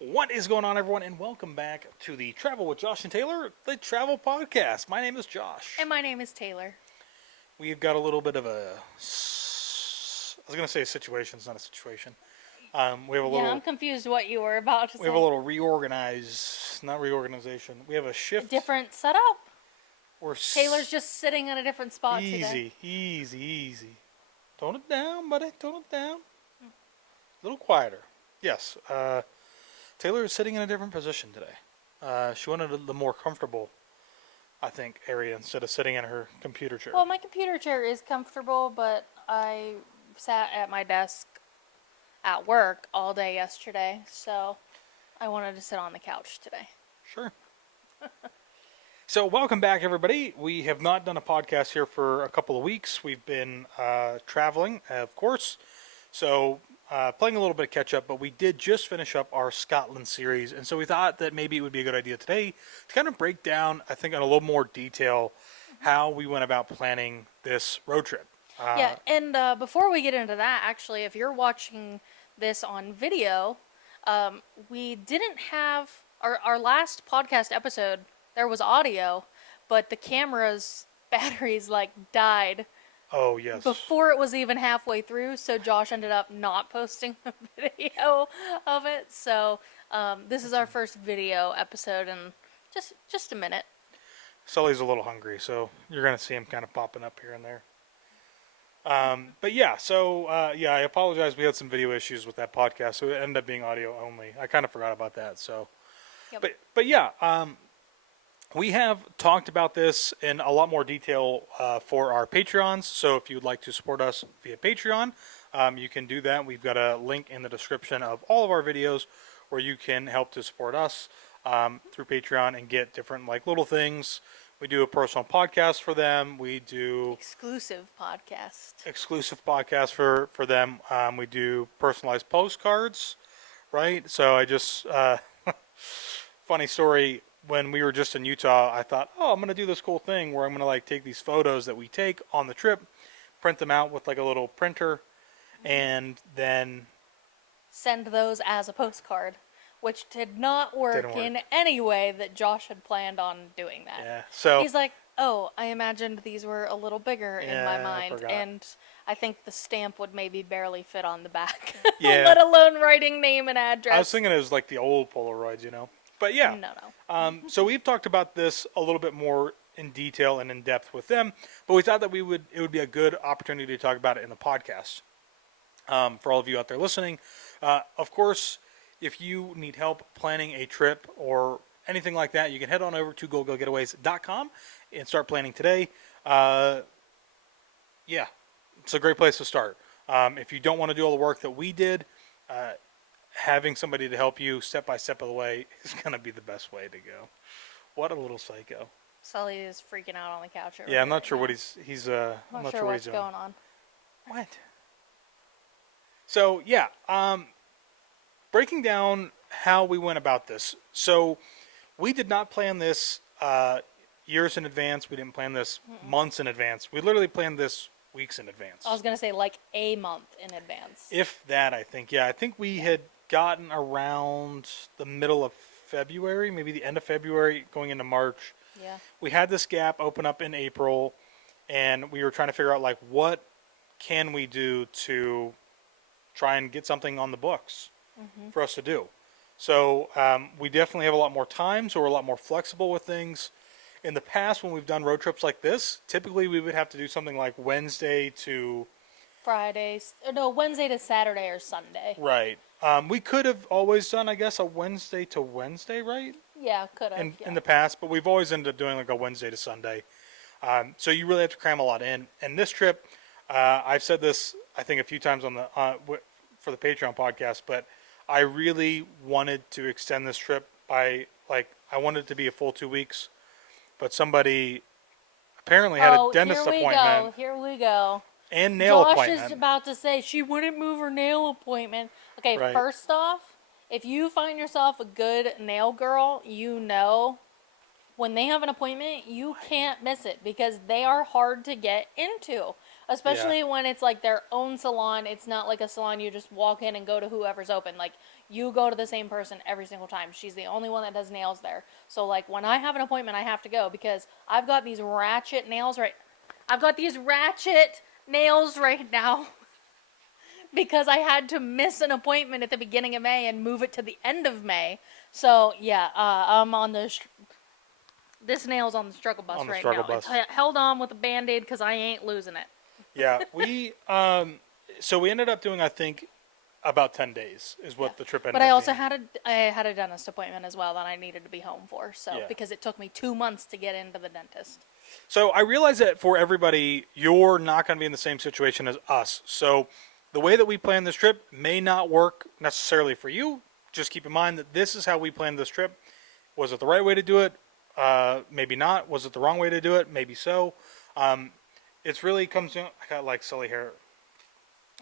What is going on, everyone, and welcome back to the Travel with Josh and Taylor, the Travel Podcast. My name is Josh. And my name is Taylor. We've got a little bit of I was going to say a situation. It's not a situation. We have a little. I'm confused what you were about to say. We have a little not reorganization. We have a shift. Different setup? We're Taylor's just sitting in a different spot today. Easy. Tone it down, buddy. Tone it down. A little quieter. Yes. Taylor is sitting in a different position today. She wanted the more comfortable, I think, area instead of sitting in her computer chair. Well, my computer chair is comfortable, but I sat at my desk at work all day yesterday, so I wanted to sit on the couch today. Sure. So, welcome back, everybody. We have not done a podcast here for a couple of weeks. We've been traveling, of course. So, playing a little bit of catch up, but we did just finish up our Scotland series, and so we thought that maybe it would be a good idea today to kind of break down, I think, in a little more detail, how we went about planning this road trip. And before we get into that, actually, if you're watching this on video, we didn't have our last podcast episode. There was audio, but the camera's batteries died. Oh, yes. Before it was even halfway through, so Josh ended up not posting a video of it. So this is our first video episode in just a minute. Sully's a little hungry, so you're going to see him kind of popping up here and there. But yeah, so I apologize. We had some video issues with that podcast, so it ended up being audio only. I kind of forgot about that. So, Yep. But yeah, we have talked about this in a lot more detail for our Patreons. So if you'd like to support us via Patreon, you can do that. We've got a link in the description of all of our videos where you can help to support us through Patreon and get different little things. We do a personal podcast for them. We do Exclusive podcast for them. We do personalized postcards, right? So I just funny story. When we were just in Utah, I thought, I'm going to do this cool thing where I'm going to take these photos that we take on the trip, print them out with a little printer, and then send those as a postcard, which did not work in any way that Josh had planned on doing that. Yeah. So he's like, I imagined these were a little bigger in my mind, and I think the stamp would maybe barely fit on the back, let alone writing name and address. I was thinking it was like the old Polaroids, But yeah. No. So we've talked about this a little bit more in detail and in depth with them, but we thought that it would be a good opportunity to talk about it in the podcast. For all of you out there listening, of course, if you need help planning a trip or anything like that, you can head on over to goldgellgetaways.com and start planning today. It's a great place to start. If you don't want to do all the work that we did, having somebody to help you step by step of the way is going to be the best way to go. What a little psycho. Sully is freaking out on the couch. I'm not sure what he's I'm not sure what's going on. What? So, breaking down how we went about this. So, we did not plan this years in advance. We didn't plan this months in advance. We literally planned this weeks in advance. I was going to say a month in advance. If that, I think. Yeah, I think we had gotten around the middle of February, maybe the end of February, going into March. Yeah. We had this gap open up in April, and we were trying to figure out what can we do to try and get something on the books for us to do. So we definitely have a lot more time, so we're a lot more flexible with things. In the past, when we've done road trips like this, typically we would have to do something like Wednesday to Wednesday to Saturday or Sunday. Right. We could have always done, I guess, a Wednesday to Wednesday, right? Yeah, could have. In the past, but we've always ended up doing a Wednesday to Sunday. So you really have to cram a lot in. And this trip, I've said this, I think, a few times on the for the Patreon podcast, but I really wanted to extend this trip by, I wanted it to be a full 2 weeks, but somebody apparently had a dentist appointment. Here we go. And nail Josh appointment. is about to say she wouldn't move her nail appointment. Okay, right. First off, if you find yourself a good nail girl, when they have an appointment, you can't miss it because they are hard to get into. Especially when it's their own salon. It's not like a salon you just walk in and go to whoever's open. You go to the same person every single time. She's the only one that does nails there. So like when I have an appointment, I have to go because I've got these ratchet nails right. I've got these ratchet nails right now because I had to miss an appointment at the beginning of May and move it to the end of May. So yeah, I'm on the. This nail's on the struggle bus On the right struggle now. bus. It's held on with a Band-Aid because I ain't losing it. Yeah, so we ended up doing, I think, about 10 days is what the trip ended But I up also being. had a dentist appointment as well that I needed to be home for. So Yeah. because it took me 2 months to get into the dentist. So I realize that for everybody, you're not going to be in the same situation as us. So the way that we plan this trip may not work necessarily for you. Just keep in mind that this is how we planned this trip. Was it the right way to do it? Maybe not. Was it the wrong way to do it? Maybe so. It's really comes down. I got like silly hair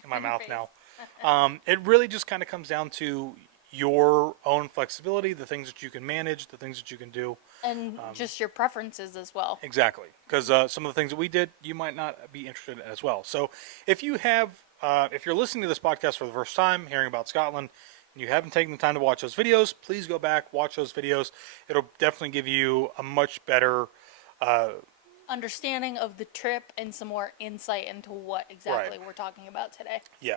in my In your mouth face. now. It really just kind of comes down to your own flexibility, the things that you can manage, the things that you can do. And just your preferences as well. Exactly, because some of the things that we did, you might not be interested in as well. So, if you have, if you're listening to this podcast for the first time, hearing about Scotland, and you haven't taken the time to watch those videos, please go back, watch those videos. It'll definitely give you a much better Understanding of the trip and some more insight into what exactly we're talking about today. Yeah.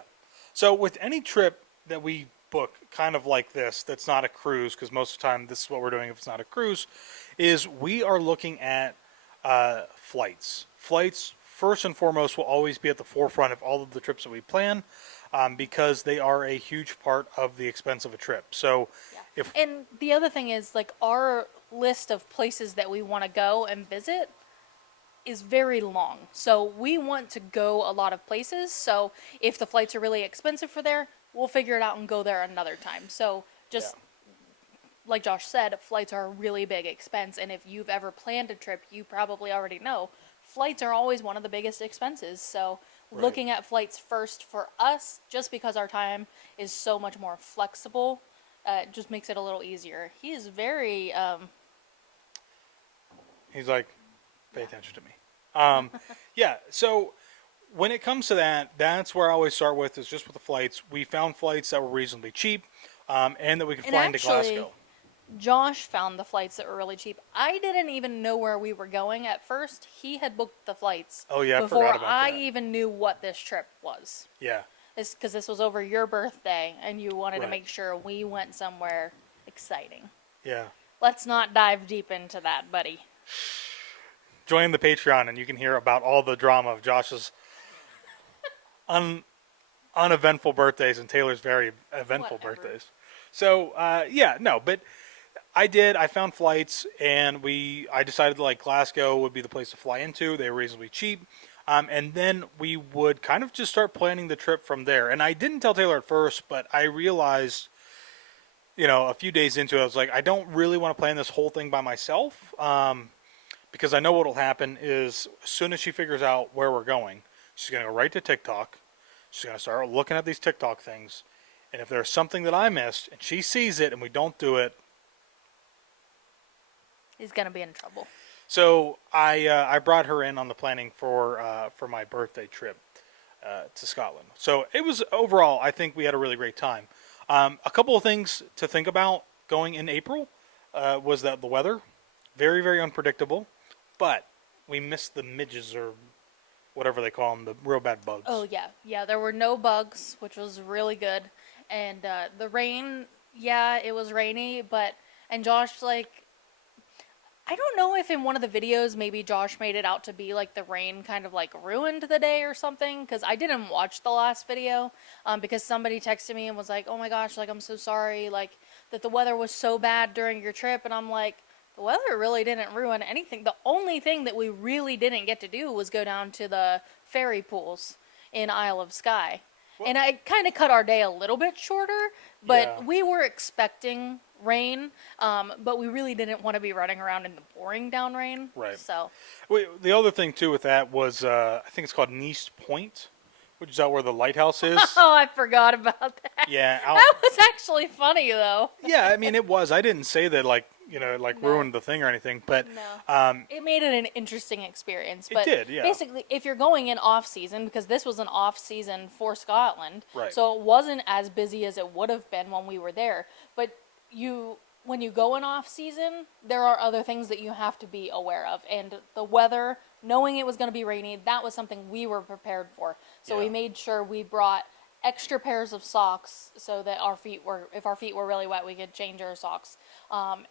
So with any trip that we book, kind of like this, that's not a cruise, because most of the time this is what we're doing if it's not a cruise, is we are looking at flights. Flights, first and foremost, will always be at the forefront of all of the trips that we plan, because they are a huge part of the expense of a trip. So if And the other thing is, like, our list of places that we want to go and visit is very long. So we want to go a lot of places. So if the flights are really expensive for there, we'll figure it out and go there another time. So just like Josh said, flights are a really big expense. And if you've ever planned a trip, you probably already know flights are always one of the biggest expenses. So looking at flights first for us, just because our time is so much more flexible, just makes it a little easier. He is very he's like, pay attention to me. Yeah, so when it comes to that, that's where I always start with, is just with the flights. We found flights that were reasonably cheap, and that we could And fly into actually, Glasgow. Josh found the flights that were really cheap. I didn't even know where we were going at first. He had booked the flights Oh, yeah, I before forgot about I that. even knew what this trip was. Yeah, Because this was over your birthday, and you wanted to Right. make sure we went somewhere exciting. yeah. Let's not dive deep into that, buddy. Join the Patreon, and you can hear about all the drama of Josh's uneventful birthdays and Taylor's very eventful Whatever. birthdays. So, but I found flights, and I decided like Glasgow would be the place to fly into. They were reasonably cheap. And then we would kind of just start planning the trip from there. And I didn't tell Taylor at first, but I realized, a few days into it, I was like, I don't really want to plan this whole thing by myself. Because I know what will happen is as soon as she figures out where we're going, she's going to go right to TikTok. She's going to start looking at these TikTok things. And if there's something that I missed and she sees it and we don't do it, He's going to be in trouble. so I brought her in on the planning for my birthday trip to Scotland. So it was overall, I think we had a really great time. A couple of things to think about going in April was that the weather, very, very unpredictable, but we missed the midges or whatever they call them, the real bad bugs. Oh, yeah. Yeah, there were no bugs, which was really good. And the rain, yeah, it was rainy, and Josh, like, I don't know if in one of the videos maybe Josh made it out to be like the rain kind of like ruined the day or something, because I didn't watch the last video because somebody texted me and was like, oh my gosh, like, I'm so sorry, like, that the weather was so bad during your trip. And I'm like, the weather really didn't ruin anything. The only thing that we really didn't get to do was go down to the fairy pools in Isle of Skye. And I kind of cut our day a little bit shorter, but Yeah. we were expecting rain, but we really didn't want to be running around in the pouring down rain. Right. So, The other thing too with that was I think it's called Nice Point, which is out where the lighthouse is. Oh, I forgot about that. Yeah, That was actually funny though. yeah. I mean, it was. I didn't say that like No. ruined the thing or anything, but No. It made it an interesting experience. It But did, yeah. basically, if you're going in off season, because this was an off season for Scotland, Right. so it wasn't as busy as it would have been when we were there. But when you go in off season, there are other things that you have to be aware of. And the weather, knowing it was going to be rainy, that was something we were prepared for. So we Yeah. made sure we brought extra pairs of socks so that if our feet were really wet, we could change our socks.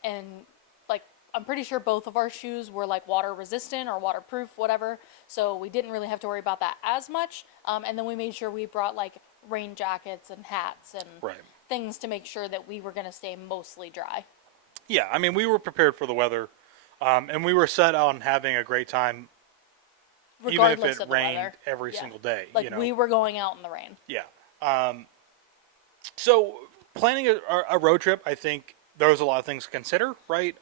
And like, I'm pretty sure both of our shoes were like water resistant or waterproof, whatever. So we didn't really have to worry about that as much. And then we made sure we brought like rain jackets and hats and Right. things to make sure that we were going to stay mostly dry. Yeah, I mean, we were prepared for the weather, and we were set on having a great time, Regardless even if it of the rained weather. every Yeah. single day. Like we were going out in the rain. Yeah. So planning a road trip, I think there's a lot of things to consider, right?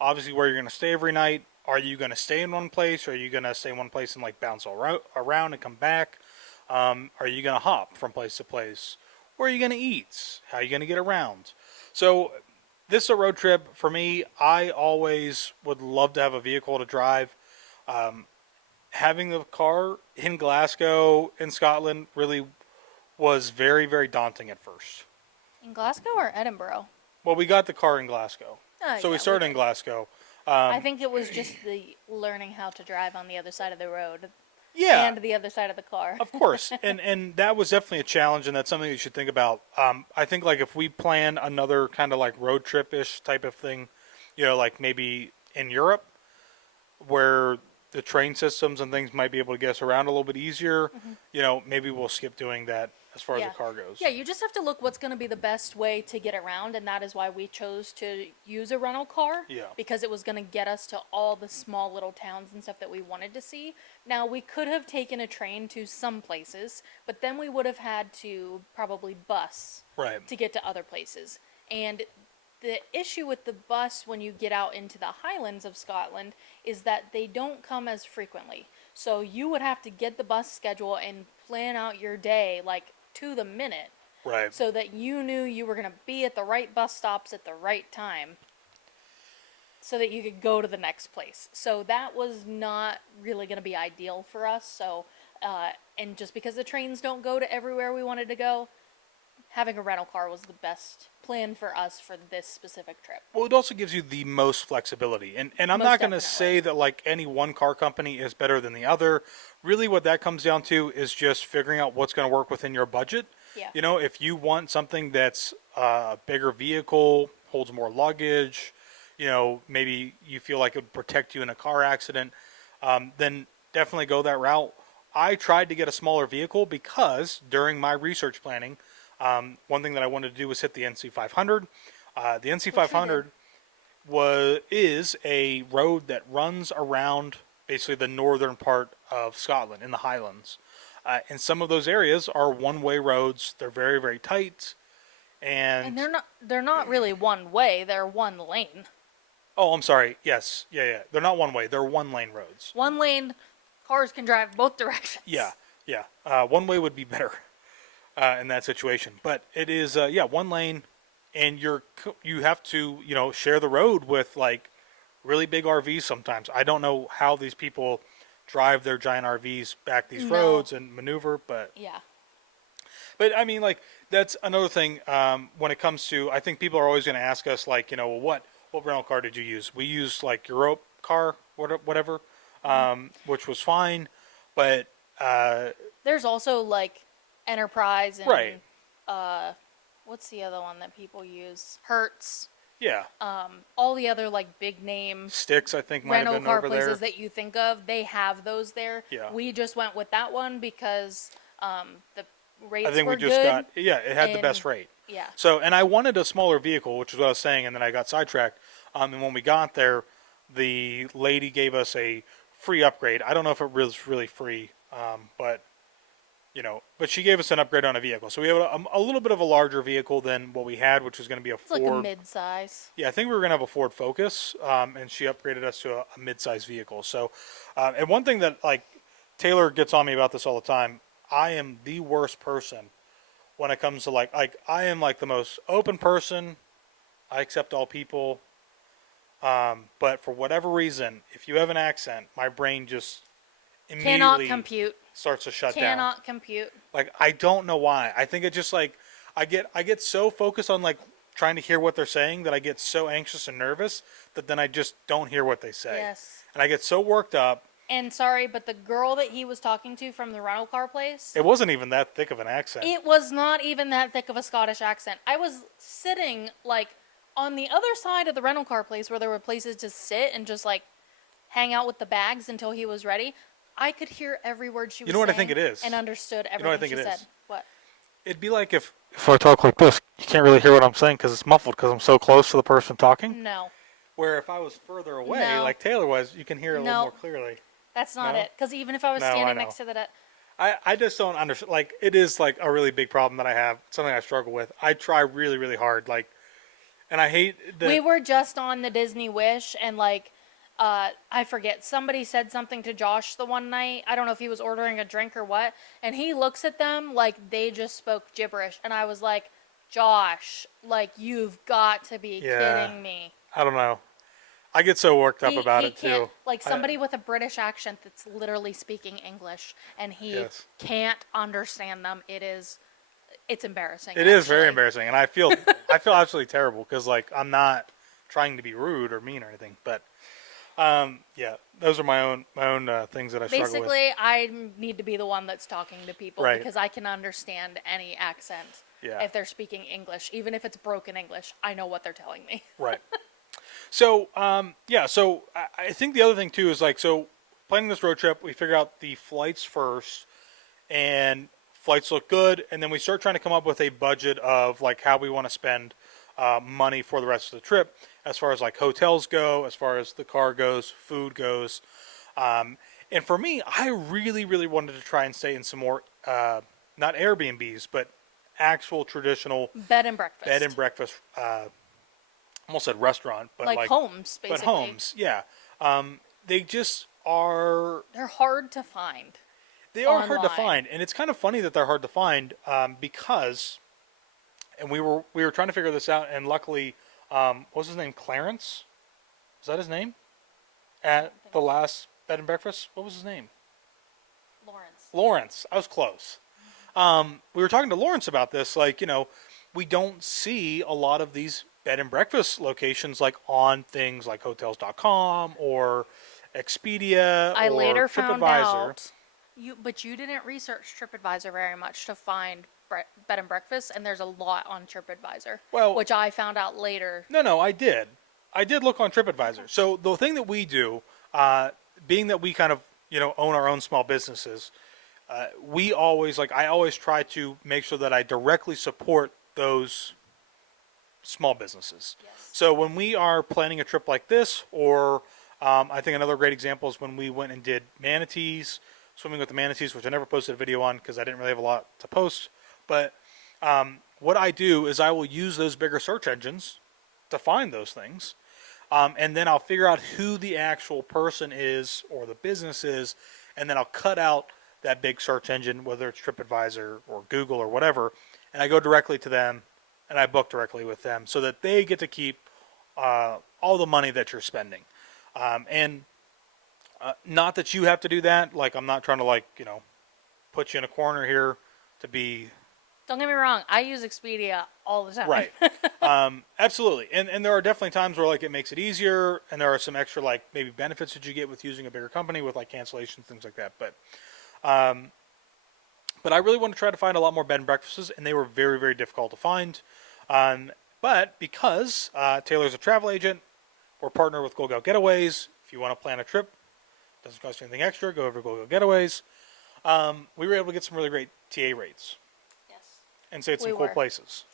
Obviously, where you're going to stay every night. Are you going to stay in one place? Or are you going to stay in one place and like bounce all around and come back? Are you going to hop from place to place? Where are you going to eat? How are you going to get around? So this is a road trip for me. I always would love to have a vehicle to drive. Having the car in Glasgow, in Scotland, really was very, very daunting at first. In Glasgow or Edinburgh? Well, we got the car in Glasgow. So Yeah, we started in did. Glasgow. I think it was just the learning how to drive on the other side of the road Yeah, and the other side of the car. of course. And that was definitely a challenge, and that's something you should think about. I think like if we plan another kind of like road trip-ish type of thing, like maybe in Europe, where the train systems and things might be able to get us around a little bit easier, maybe we'll skip doing that as far as the car goes. Yeah, you just have to look what's going to be the best way to get around, and that is why we chose to use a rental car. Yeah. Because it was going to get us to all the small little towns and stuff that we wanted to see. Now, we could have taken a train to some places, but then we would have had to probably bus Right. to get to other places. And the issue with the bus when you get out into the Highlands of Scotland is that they don't come as frequently. So you would have to get the bus schedule and plan out your day like to the minute Right. so that you knew you were going to be at the right bus stops at the right time so that you could go to the next place. So that was not really going to be ideal for us. So, and just because the trains don't go to everywhere we wanted to go, having a rental car was the best plan for us for this specific trip. Well, it also gives you the most flexibility. And I'm Most not going to definitely. say that like any one car company is better than the other. Really what that comes down to is just figuring out what's going to work within your budget. Yeah. If you want something that's a bigger vehicle, holds more luggage, maybe you feel like it would protect you in a car accident, then definitely go that route. I tried to get a smaller vehicle because during my research planning, one thing that I wanted to do was hit the NC 500. The NC 500 is a road that runs around basically the northern part of Scotland in the Highlands. And some of those areas are one-way roads. They're very, very tight. And they're not really one way, they're one lane. Oh, I'm sorry. Yes. Yeah. They're not one-way. They're one-lane roads. One lane, cars can drive both directions. Yeah. One way would be better in that situation. But it is, one lane, and you have to, share the road with like really big RVs sometimes. I don't know how these people drive their giant RVs back these roads and maneuver, but Yeah. But I mean, like that's another thing when it comes to. I think people are always going to ask us, like, well, what rental car did you use? We used like Europe car, whatever, which was fine, but There's also like Enterprise and right, what's the other one that people use? Hertz. yeah, All the other like big name Sticks I think might have rental been car over places there. that you think of, they have those there. Yeah. We just went with that one because the rates I think were we just good. it had the and- best rate. Yeah. So, and I wanted a smaller vehicle, which is what I was saying, and then I got sidetracked. And when we got there, the lady gave us a free upgrade. I don't know if it was really free, but she gave us an upgrade on a vehicle. So we have a little bit of a larger vehicle than what we had, which was going to be a It's Ford. like a mid-size. Yeah, I think we were going to have a Ford Focus, and she upgraded us to a mid-size vehicle. So, and one thing that like Taylor gets on me about this all the time. I am the worst person when it comes to like I am like the most open person. I accept all people. But for whatever reason, if you have an accent, my brain just Cannot immediately compute. starts to shut down. Cannot compute. Like I don't know why. I think it's just like I get so focused on like trying to hear what they're saying that I get so anxious and nervous that then I just don't hear what they say. Yes. And I get so worked up. And sorry, but the girl that he was talking to from the rental car place, It wasn't even that thick of an accent. it was not even that thick of a Scottish accent. I was sitting like on the other side of the rental car place where there were places to sit and just like hang out with the bags until he was ready. I could hear every word she was saying. You know what I think it is? And understood everything You know what I think she it said. is? What? It'd be like if I talk like this, you can't really hear what I'm saying because it's muffled because I'm so close to the person talking. No. Where if I was further away, No. like Taylor was, you can hear it a little No. more clearly. That's not No? it. Because even if I was No, I standing know. next to the... I just don't understand. Like, it is like a really big problem that I have. Something I struggle with. I try really, really hard. Like, and I hate that. We were just on the Disney Wish, and like, I forget, somebody said something to Josh the one night. I don't know if he was ordering a drink or what, and he looks at them like they just spoke gibberish, and I was like, Josh, like, you've got to be kidding me. I don't know. I get so worked up about He it can't, too. like somebody with a British accent that's literally speaking English, and he Yes. can't understand them. It's embarrassing. It is very actually. embarrassing, and I feel absolutely terrible because like I'm not trying to be rude or mean or anything, but yeah, those are my own things that I struggle with. Basically, I need to be the one that's talking to people Right. because I can understand any accent Yeah. if they're speaking English, even if it's broken English. I know what they're telling me. Right. So, yeah, so I think the other thing too is like, so planning this road trip, we figure out the flights first, and flights look good, and then we start trying to come up with a budget of like how we want to spend money for the rest of the trip, as far as like hotels go, as far as the car goes, food goes. And for me, I really, really wanted to try and stay in some more, not Airbnbs, but actual traditional Bed and breakfast. bed and breakfast. Almost said restaurant, but like homes, but basically. homes, yeah. They just are. They're hard to find. They are hard to online. find, and it's kind of funny that they're hard to find because, and we were trying to figure this out, and luckily, what was his name? Clarence, is that his name? At the last bed and breakfast, what was his name? Lawrence. I was close. We were talking to Lawrence about this. Like, we don't see a lot of these bed and breakfast locations like on things like hotels.com or Expedia I or later found TripAdvisor. out but you didn't research TripAdvisor very much to find bed and breakfast, and there's a lot on TripAdvisor. Well- which I found out later. No, I did. I did look on TripAdvisor. So the thing that we do, being that we kind of own our own small businesses, we always I always try to make sure that I directly support those small businesses. Yes. So when we are planning a trip like this, or I think another great example is when we went and did manatees, swimming with the manatees, which I never posted a video on because I didn't really have a lot to post. But what I do is I will use those bigger search engines to find those things. And then I'll figure out who the actual person is or the business is, and then I'll cut out that big search engine, whether it's TripAdvisor or Google or whatever, and I go directly to them, and I book directly with them so that they get to keep all the money that you're spending. And not that you have to do that. Like, I'm not trying to put you in a corner here to be Don't get me wrong, I use Expedia all the time. right. Absolutely. And there are definitely times where it makes it easier, and there are some extra maybe benefits that you get with using a bigger company with cancellations, things like that. But I really want to try to find a lot more bed and breakfasts, and they were very, very difficult to find. But because Taylor's a travel agent, we're partnered with Goldgell Getaways. If you want to plan a trip, doesn't cost you anything extra, go over to Goldgell Getaways. We were able to get some really great TA rates Yes. and stay at some We cool were. places.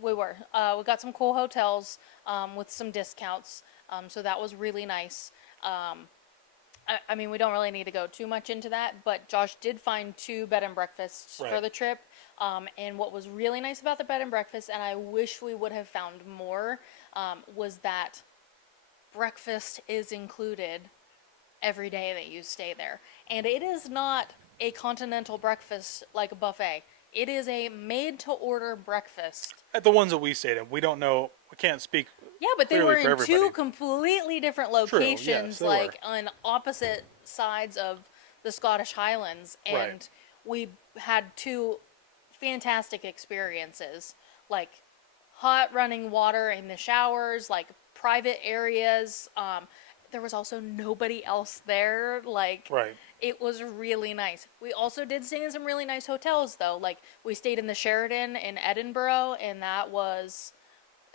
We were. We got some cool hotels with some discounts, so that was really nice. I mean, we don't really need to go too much into that, but Josh did find 2 bed and breakfasts for Right. the trip. And what was really nice about the bed and breakfast, and I wish we would have found more, was that breakfast is included every day that you stay there. And it is not a continental breakfast like a buffet. It is a made-to-order breakfast. At the ones that we stayed in, we don't know. We can't speak Yeah, but they clearly were for in everybody. two completely different True, yes, locations, they like were. on opposite sides of the Scottish Highlands, and Right. we had two fantastic experiences, like hot running water in the showers, like private areas. There was also nobody else there. Like, Right. it was really nice. We also did stay in some really nice hotels, though. Like, we stayed in the Sheraton in Edinburgh, and that was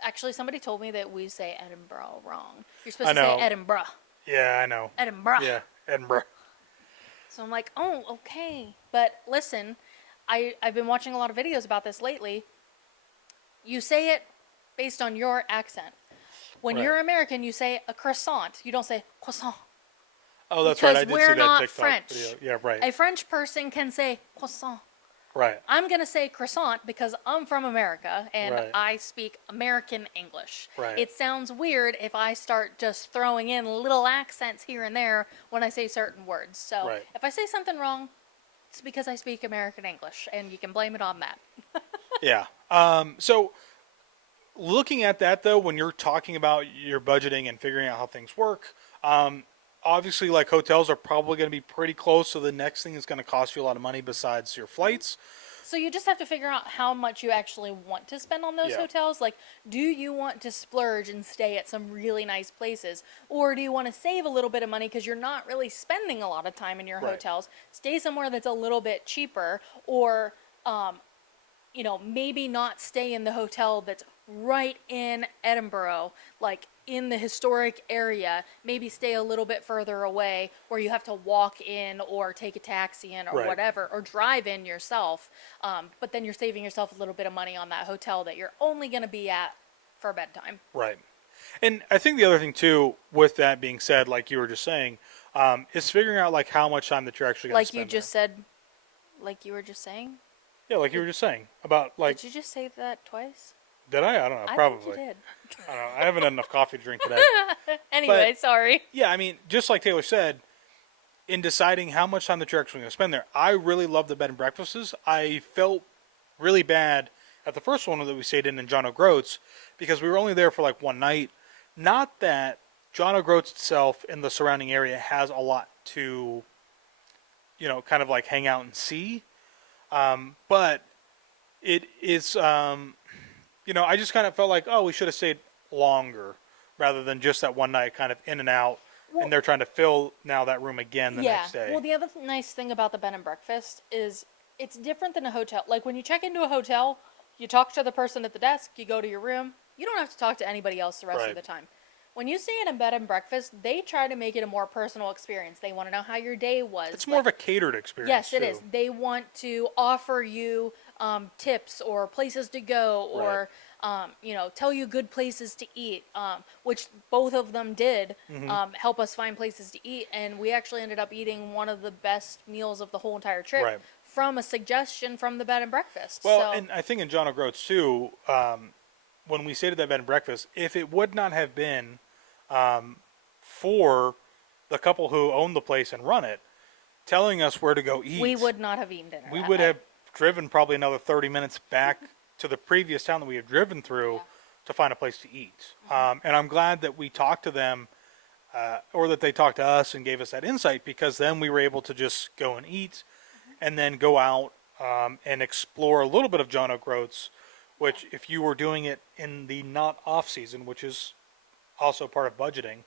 actually, somebody told me that we say Edinburgh wrong. You're supposed I to say know. Edinburgh. Yeah, I know. Edinburgh. Yeah, Edinburgh. So I'm like, oh, okay. But listen, I've been watching a lot of videos about this lately. You say it based on your accent. When Right. you're American, you say a croissant. You don't say croissant. Oh, that's Because right. I did we're see that not TikTok French. video. Yeah, right. A French person can say croissant. Right. I'm going to say croissant because I'm from America and Right. I speak American English. Right. It sounds weird if I start just throwing in little accents here and there when I say certain words. So Right. if I say something wrong, it's because I speak American English, and you can blame it on that. Yeah. So looking at that though, when you're talking about your budgeting and figuring out how things work, obviously like hotels are probably going to be pretty close. So the next thing is going to cost you a lot of money besides your flights. So you just have to figure out how much you actually want to spend on those Yeah. hotels. Like, do you want to splurge and stay at some really nice places? Or do you want to save a little bit of money because you're not really spending a lot of time in your Right. hotels? Stay somewhere that's a little bit cheaper, or, maybe not stay in the hotel that's right in Edinburgh, like in the historic area. Maybe stay a little bit further away where you have to walk in or take a taxi in or Right. whatever, or drive in yourself. But then you're saving yourself a little bit of money on that hotel that you're only going to be at for bedtime. Right. And I think the other thing too, with that being said, like you were just saying, is figuring out like how much time that you're actually going to Like spend you just said, like you were just saying. there. Yeah, like you were just saying about like, Did you just say that twice? did I? I don't know. I Probably. think you did. I don't know. I haven't had enough coffee to drink today. Anyway, sorry. Yeah, I mean, just like Taylor said, in deciding how much time that you're actually going to spend there, I really love the bed and breakfasts. I felt really bad at the first one that we stayed in John O'Groats because we were only there for like one night. Not that John O'Groats itself and the surrounding area has a lot to, kind of like hang out and see. But it is, I just kind of felt like, oh, we should have stayed longer rather than just that one night kind of in and out. Well, and they're trying to fill now that room again the next day. Well, the other nice thing about the bed and breakfast is it's different than a hotel. Like, when you check into a hotel, you talk to the person at the desk, you go to your room. You don't have to talk to anybody else the rest Right. of the time. When you stay in a bed and breakfast, they try to make it a more personal experience. They want to know how your day was. It's more of a catered experience. Yes, it too. is. They want to offer you tips or places to go, or tell you good places to eat, which both of them did. Mm-hmm. Help us find places to eat, and we actually ended up eating one of the best meals of the whole entire trip Right. from a suggestion from the bed and breakfast. Well, So, and I think in John O'Groats too, when we stayed at that bed and breakfast, if it would not have been for the couple who own the place and run it, telling us where to go eat, we would not have eaten dinner. we that would night. have driven probably another 30 minutes back to the previous town that we had driven through Yeah. to find a place to eat. And I'm glad that we talked to them, or that they talked to us and gave us that insight, because then we were able to just go and eat and then go out and explore a little bit of John O'Groats, which if you were doing it in the not off season, which is also part of budgeting,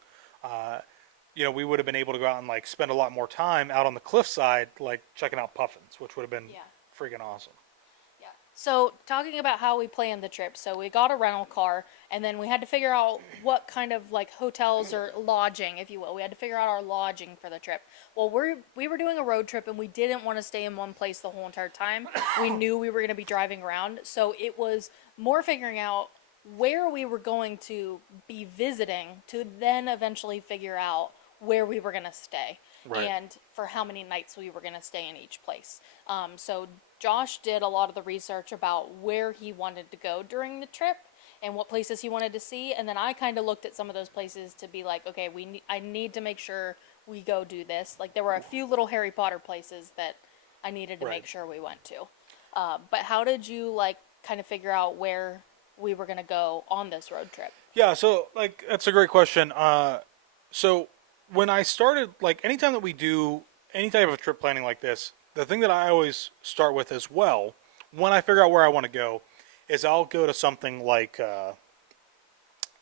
we would have been able to go out and like spend a lot more time out on the cliffside, like checking out puffins, which would have been Yeah. freaking awesome. Yeah. So, talking about how we planned the trip, so we got a rental car, and then we had to figure out what kind of like hotels or lodging, if you will. We had to figure out our lodging for the trip. Well, we were doing a road trip, and we didn't want to stay in one place the whole entire time. We knew we were going to be driving around, so it was more figuring out where we were going to be visiting to then eventually figure out where we were going to stay. Right. And for how many nights we were going to stay in each place. So Josh did a lot of the research about where he wanted to go during the trip and what places he wanted to see, and then I kind of looked at some of those places to be like, okay, I need to make sure we go do this. Like, there were a few little Harry Potter places that I needed to Right. make sure we went to. But how did you like kind of figure out where we were going to go on this road trip? Yeah, so like that's a great question. So when I started, like anytime that we do any type of trip planning like this, the thing that I always start with as well, when I figure out where I want to go, is I'll go to something like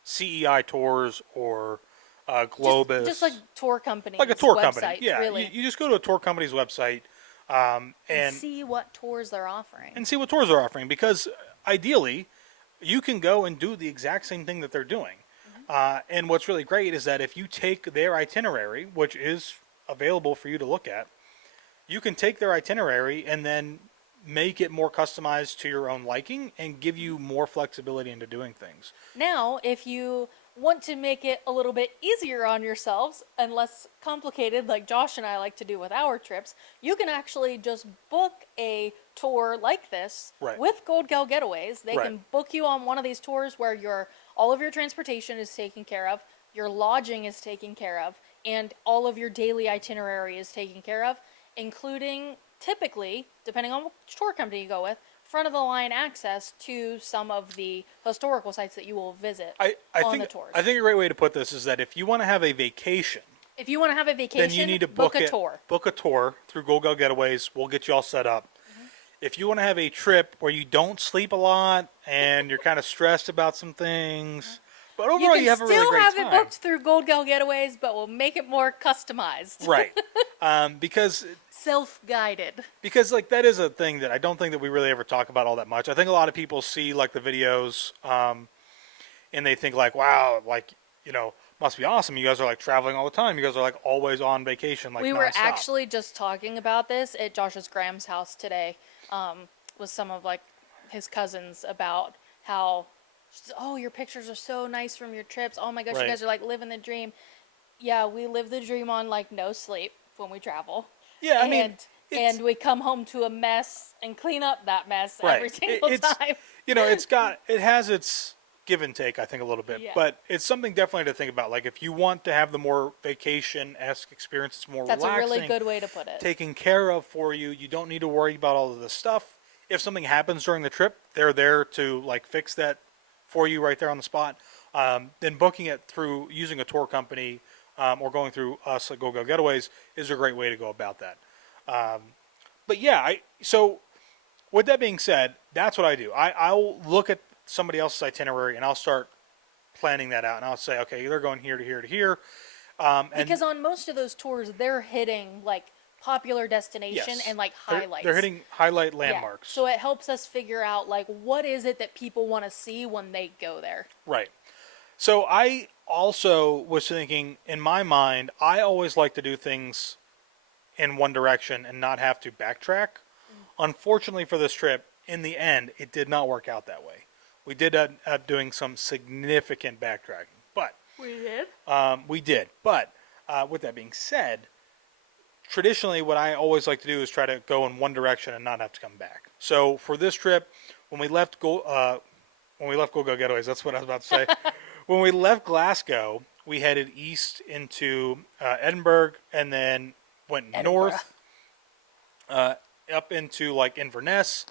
CEI Tours or Globus, Just like tour companies, like a tour company. websites, Yeah, really, you just go to a tour company's website and and see what tours they're offering. see what tours they're offering, because ideally you can go and do the exact same thing that they're doing. And what's really great is that if you take their itinerary, which is available for you to look at, you can take their itinerary and then make it more customized to your own liking and give you more flexibility into doing things. Now, if you want to make it a little bit easier on yourselves and less complicated, like Josh and I like to do with our trips, you can actually just book a tour like this Right. with Goldgell Getaways. They Right. can book you on one of these tours where all of your transportation is taken care of, your lodging is taken care of, and all of your daily itinerary is taken care of, including typically, depending on which tour company you go with, front of the line access to some of the historical sites that you will visit I on think the tours. I think a great way to put this is that if you want to have a vacation, If you want to have a vacation, then you need to book a it. tour. Book a tour through Goldgell Getaways. We'll get you all set up. If you want to have a trip where you don't sleep a lot and you're kind of stressed about some things, but You overall can you have a really still great have time. it booked through Goldgell Getaways, but we'll make it more customized. Right. Because Self-guided. like that is a thing that I don't think that we really ever talk about all that much. I think a lot of people see like the videos and they think like, wow, like, must be awesome. You guys are like traveling all the time. You guys are like always on vacation, like We were nonstop. actually just talking about this at Josh's Graham's house today, with some of like his cousins about how, oh, your pictures are so nice from your trips. Oh my gosh, Right. you guys are like living the dream. Yeah, we live the dream on like no sleep when we travel. Yeah, I and, mean, it's- and we come home to a mess and clean up that mess Right. every single time. It has its give and take, I think, a little bit, Yeah. but it's something definitely to think about. Like if you want to have the more vacation-esque experience, it's more That's relaxing, a really good way to put it. taken care of for you. You don't need to worry about all of this stuff. If something happens during the trip, they're there to like fix that for you right there on the spot. Then booking it through using a tour company or going through us at Goldgell Getaways is a great way to go about that. But yeah, so with that being said, that's what I do. I'll look at somebody else's itinerary and I'll start planning that out, and I'll say, okay, they're going here to here to here. And Because on most of those tours, they're hitting like popular destination yes, and like they're- highlights. They're hitting highlight Yeah. landmarks. So it helps us figure out like what is it that people want to see when they go there. Right. So I also was thinking, in my mind, I always like to do things in one direction and not have to backtrack. Unfortunately for this trip, in the end, it did not work out that way. We did end up doing some significant backtracking, but We did. we did. But with that being said, traditionally, what I always like to do is try to go in one direction and not have to come back. So for this trip, when we left Goldgell Getaways, that's what I was about to say. When we left Glasgow, we headed east into Edinburgh and then went north up into like Inverness.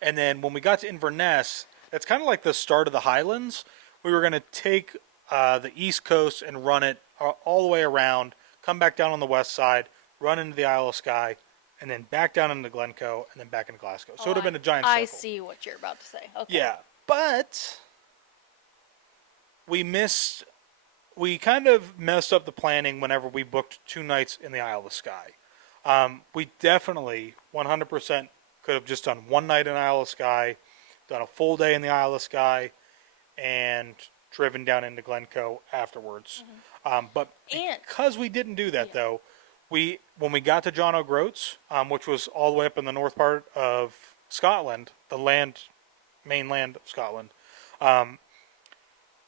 And then when we got to Inverness, that's kind of like the start of the Highlands. We were going to take the east coast and run it all the way around, come back down on the west side, run into the Isle of Skye, and then back down into Glencoe, and then back into Glasgow. So it would have been a giant circle. I see what you're about to say. Okay. Yeah, but we kind of messed up the planning whenever we booked 2 nights in the Isle of Skye. We definitely 100% could have just done 1 night in the Isle of Skye, done a full day in the Isle of Skye, and driven down into Glencoe afterwards. But And- because we didn't do that, though, when we got to John O'Groats, which was all the way up in the north part of Scotland, the mainland of Scotland,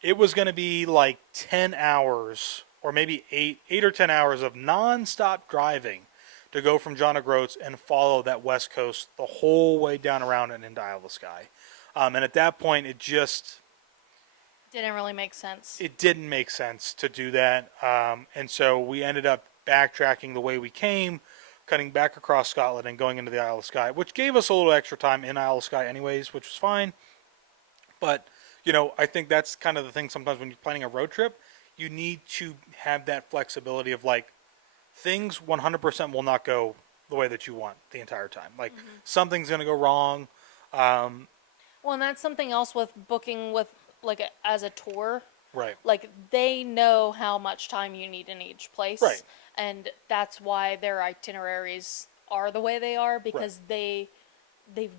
it was going to be like 10 hours or maybe 8 or 10 hours of non-stop driving to go from John O'Groats and follow that west coast the whole way down around and into Isle of Skye. And at that point, it Didn't really make sense. didn't make sense to do that. And so we ended up backtracking the way we came, cutting back across Scotland and going into the Isle of Skye, which gave us a little extra time in Isle of Skye anyways, which was fine. But, I think that's kind of the thing sometimes when you're planning a road trip, you need to have that flexibility of like, things 100% will not go the way that you want the entire time. Like, something's going to go wrong. Well, and that's something else with booking with like as a tour. Right. Like they know how much time you need in each place, Right. and that's why their itineraries are the way they are because they've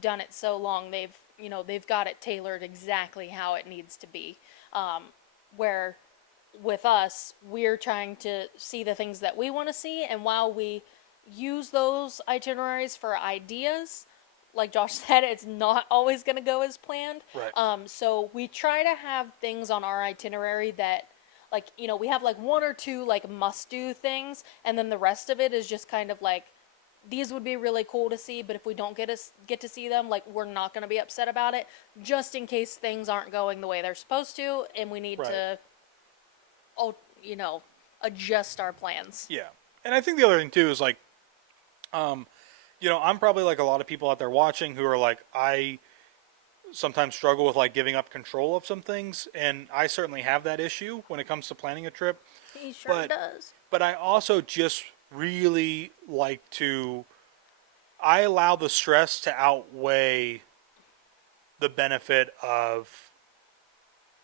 done it so long. They've got it tailored exactly how it needs to be. Where with us, we're trying to see the things that we want to see, and while we use those itineraries for ideas, like Josh said, it's not always going to go as planned. Right. So we try to have things on our itinerary that, like, we have like one or two like must-do things, and then the rest of it is just kind of like, these would be really cool to see, but if we don't get to see them, like, we're not going to be upset about it, just in case things aren't going the way they're supposed to, and we need to, adjust our plans. Yeah. And I think the other thing too is like, I'm probably like a lot of people out there watching who are like, I sometimes struggle with like giving up control of some things, and I certainly have that issue when it comes to planning a trip. He sure does. But I also just really like I allow the stress to outweigh the benefit of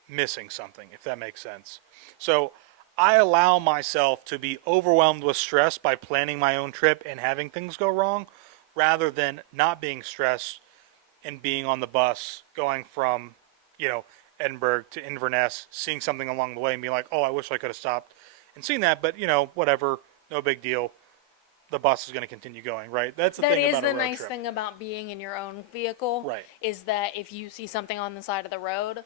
missing something, if that makes sense. So I allow myself to be overwhelmed with stress by planning my own trip and having things go wrong, rather than not being stressed and being on the bus going from, Edinburgh to Inverness, seeing something along the way and being like, oh, I wish I could have stopped and seen that, but whatever, no big deal. The bus is going to continue going, right? That's the thing about a road trip. That is the nice thing about being in your own vehicle, right? Is that if you see something on the side of the road,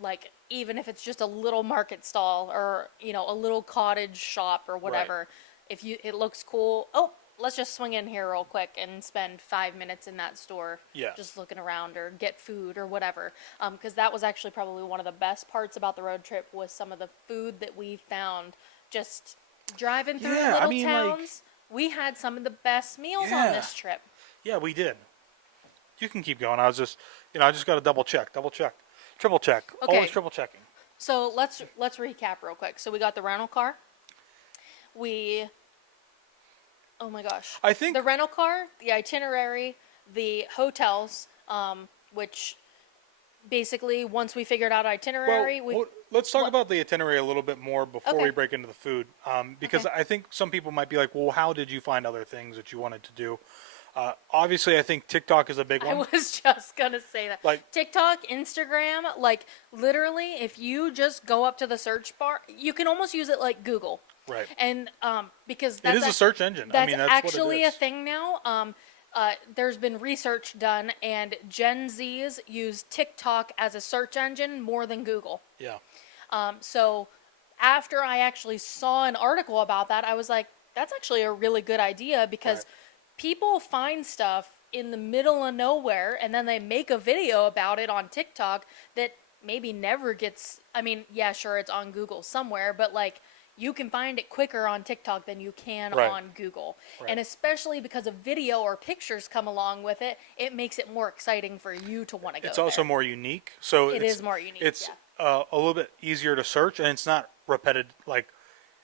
like even if it's just a little market stall or a little cottage shop or whatever, right. If it looks cool, oh, let's just swing in here real quick and spend 5 minutes in that store, just looking around or get food or whatever. Because that was actually probably one of the best parts about the road trip was some of the food that we found just driving through little towns. We had some of the best meals on this trip. Yeah, we did. You can keep going. I was just, I just got to double check, triple check, always triple checking. So let's recap real quick. So we got the rental car. Oh my gosh. I think the rental car, the itinerary, the hotels, which basically once we figured out itinerary, let's talk about the itinerary a little bit more before we break into the food, because I think some people might be like, well, how did you find other things that you wanted to do? Obviously, I think TikTok is a big one. I was just going to say that. Like TikTok, Instagram, like literally if you just go up to the search bar, you can almost use it like Google. Right. And because it is a search engine. That's, that's actually what it is. A thing now. There's been research done, and Gen Zs use TikTok as a search engine more than Google. Yeah. So after I actually saw an article about that, I was like, that's actually a really good idea because people find stuff in the middle of nowhere and then they make a video about it on TikTok that maybe never gets, yeah, sure, it's on Google somewhere, but like you can find it quicker on TikTok than you can on Google. Right. And especially because a video or pictures come along with it, it makes it more exciting for you to want to go. It's also more unique. So it is more unique. It's a little bit easier to search, and it's not repetitive. Like,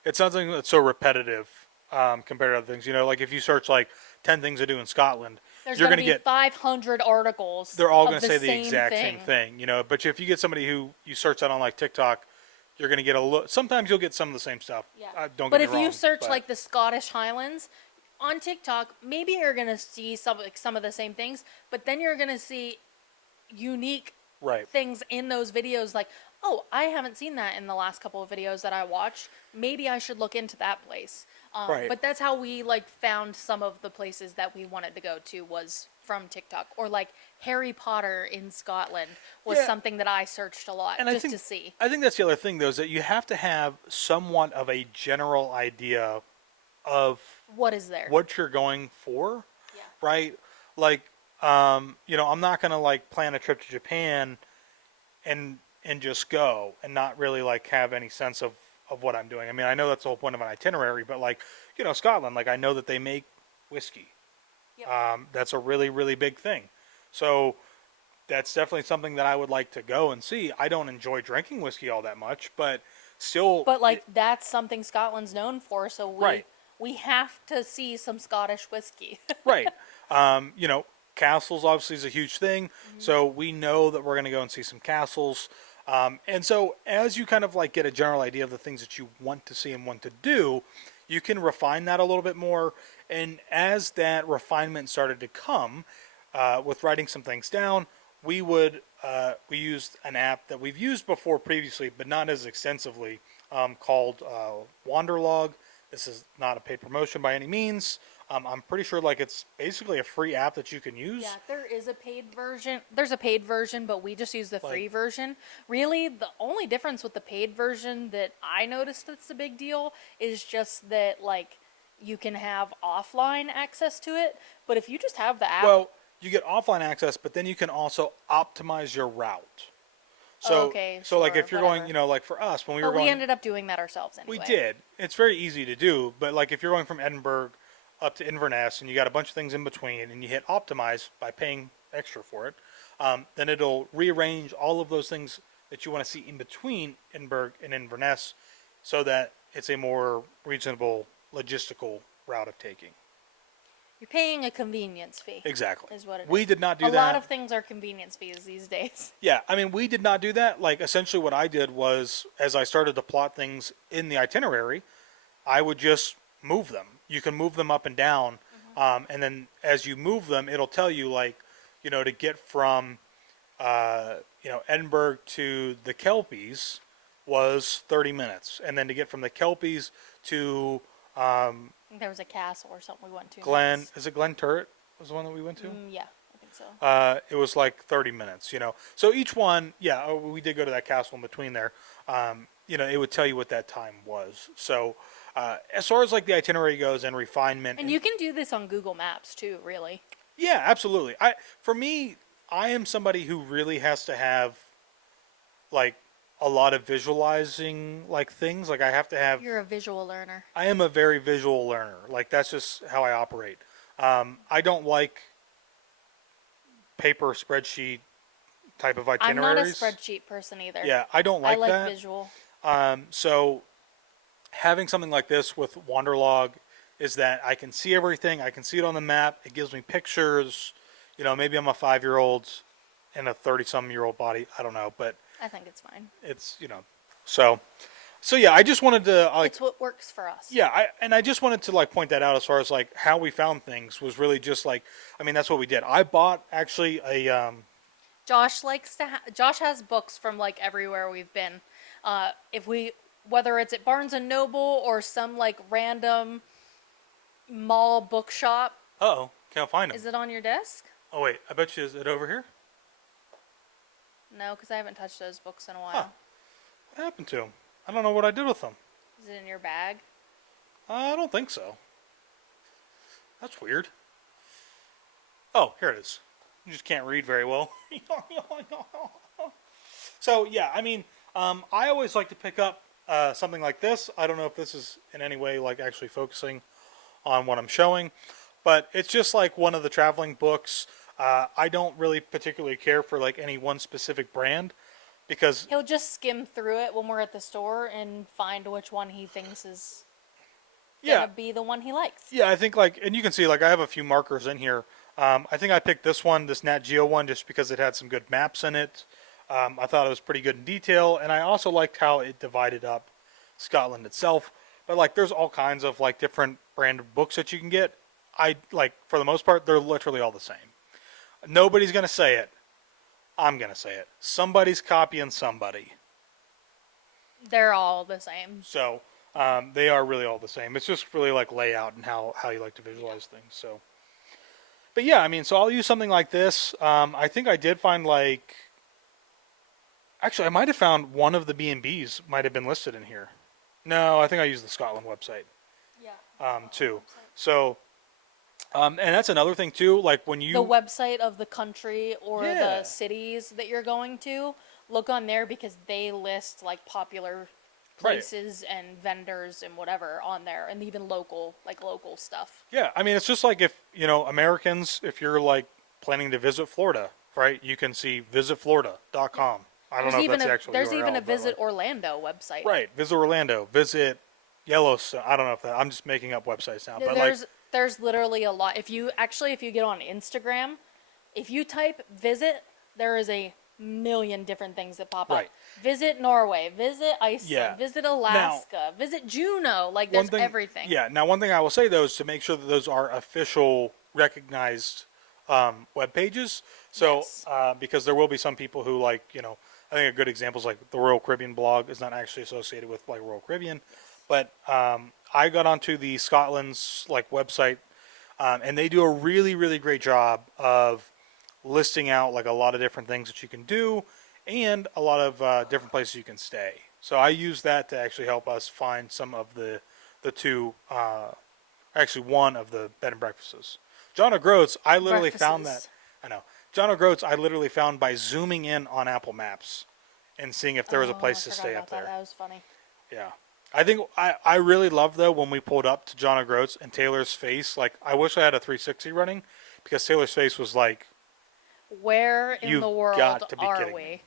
it's not something that's so repetitive compared to other things. Like if you search like 10 things to do in Scotland, you're going to get 500 articles. They're all going to say the exact same thing. But if you get somebody who you search that on like TikTok, you're going to get sometimes you'll get some of the same stuff. Yeah. Don't but get me wrong, if you search like the Scottish Highlands on TikTok, maybe you're going to see some of the same things, but then you're going to see unique things in those videos like, oh, I haven't seen that in the last couple of videos that I watched. Maybe I should look into that place. But that's how we found some of the places that we wanted to go to was from TikTok, or like Harry Potter in Scotland was something that I searched a lot to see. I think that's the other thing though, is that you have to have somewhat of a general idea of what is there, what you're going for, right? Like, I'm not going to plan a trip to Japan and just go and not really have any sense of what I'm doing. I know that's the whole point of an itinerary, but Scotland, I know that they make whiskey. Yep. That's a really, really big thing. So that's definitely something that I would like to go and see. I don't enjoy drinking whiskey all that much, but still, But like that's something Scotland's known for, so right, we have to see some Scottish whiskey. right. You know, castles obviously is a huge thing, so we know that we're going to go and see some castles. And so, as you kind of like get a general idea of the things that you want to see and want to do, you can refine that a little bit more. And as that refinement started to come, with writing some things down, we used an app that we've used before previously, but not as extensively, called Wanderlog. This is not a paid promotion by any means. I'm pretty sure like it's basically a free app that you can use. Yeah, there is a paid version. There's a paid version, but we just use the free Like- version. Really, the only difference with the paid version that I noticed that's a big deal is just that like you can have offline access to it, but if you just have the app, Well, you get offline access, but then you can also optimize your route. So, okay, so like sure, if you're going, whatever. you know, like for us when we but were going, we ended up doing that ourselves anyway. we did. It's very easy to do, but like if you're going from Edinburgh up to Inverness and you got a bunch of things in between, and you hit optimize by paying extra for it, then it'll rearrange all of those things that you want to see in between Edinburgh and Inverness, so that it's a more reasonable logistical route of taking. You're paying a convenience fee. Exactly. Is what it We is. did not do a that. lot of things are convenience fees these days. Yeah, I mean, we did not do that. Like, essentially, what I did was, as I started to plot things in the itinerary, I would just move them. You can move them up and down, and then as you move them, it'll tell you, like, you know, to get from, Edinburgh to the Kelpies was 30 minutes, and then to get from the Kelpies to I think there was a castle or something we went to. Glen, next. is it Glen Turret? Was the one that we went to? Yeah, I think so. It was like 30 minutes, you know. So each one, yeah, we did go to that castle in between there. It would tell you what that time was. So as far as like the itinerary goes and refinement, And you can do this on Google Maps too, really. yeah, absolutely. For me, I am somebody who really has to have like a lot of visualizing like things. Like I have to have. You're a visual learner. I am a very visual learner. Like that's just how I operate. I don't like paper spreadsheet type of I'm not a itineraries. spreadsheet person either. Yeah, I don't like I like that. visual. So having something like this with Wanderlog is that I can see everything. I can see it on the map. It gives me pictures. You know, maybe I'm a 5-year-old in a 30-some-year-old body. I don't know, but I think it's fine. it's so yeah. I just wanted to like. It's what works for us. Yeah, I just wanted to like point that out as far as like how we found things was really just like, I mean, that's what we did. I bought actually a Josh likes to. Josh has books from like everywhere we've been. Whether it's at Barnes and Noble or some like random mall bookshop. oh, can't find them. Is it on your desk? Oh wait, I bet you is it over here? No, because I haven't touched those books in a while. Huh. What happened to them? I don't know what I did with them. Is it in your bag? I don't think so. That's weird. Oh, here it is. You just can't read very well. So yeah, I mean, I always like to pick up something like this. I don't know if this is in any way like actually focusing on what I'm showing, but it's just like one of the traveling books. I don't really particularly care for like any one specific brand because He'll just skim through it when we're at the store and find which one he thinks is gonna be the one he likes. yeah, I think like, and you can see like I have a few markers in here. I think I picked this one, this Nat Geo one, just because it had some good maps in it. I thought it was pretty good in detail, and I also liked how it divided up Scotland itself. But like, there's all kinds of like different branded books that you can get. I like, for the most part, they're literally all the same. Nobody's gonna say it. I'm gonna say it. Somebody's copying somebody. They're all the same. So they are really all the same. It's just really like layout and how you like to visualize things. So, but yeah, I mean, so I'll use something like this. I think I did find like, actually, I might have found one of the B&Bs might have been listed in here. No, I think I used the Scotland website Yeah. too. So, and that's another thing too. Like when you The website of the country or Yeah. the cities that you're going to, look on there because they list like popular Right. places and vendors and whatever on there, and even local stuff. Yeah, I mean, it's just like if, Americans, if you're like planning to visit Florida, right, you can see visitflorida.com. I don't know if that's the actual There's URL, even a but, Visit like, Orlando website. right, visit Orlando, visit Yellowstone. I don't know if that, I'm just making up websites now, but like, There's literally a lot. If you get on Instagram, if you type visit, there is a million different things that pop up. Right. Visit Norway, visit Iceland, Yeah. visit Alaska, visit Juneau. Like one there's thing, everything. yeah. Now, one thing I will say though is to make sure that those are official, recognized web pages. So, Yes. because there will be some people who like, I think a good example is like the Royal Caribbean blog is not actually associated with like Royal Caribbean, but I got onto the Scotland's like website, and they do a really, really great job of listing out like a lot of different things that you can do and a lot of different places you can stay. So I use that to actually help us find some of the two, actually one of the bed and breakfasts. John O'Groats, I literally found that. Breakfasts. I know. John O'Groats, I literally found by zooming in on Apple Maps and seeing if there was a place to I forgot stay about up there. That was funny. Yeah. I think I really love though when we pulled up to John O'Groats and Taylor's face. Like I wish I had a 360 running because Taylor's face was like, Where in You've the world got to be are kidding we? me.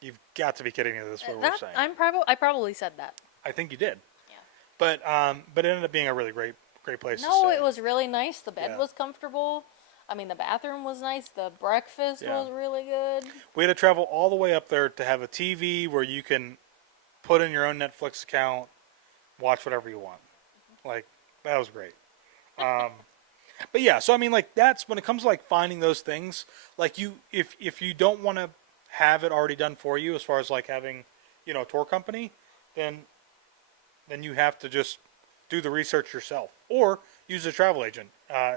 "You've got to be kidding me! This is what we're saying." I probably said that. I think you did. Yeah. But it ended up being a really great place to No, stay. it was really nice. The bed Yeah. was comfortable. I mean, the bathroom was nice. The breakfast Yeah. was really good. We had to travel all the way up there to have a TV where you can put in your own Netflix account, watch whatever you want. Like that was great. But yeah, so I mean, like that's when it comes to like finding those things. Like if you don't want to have it already done for you, as far as like having, a tour company, then you have to just do the research yourself, or use a travel agent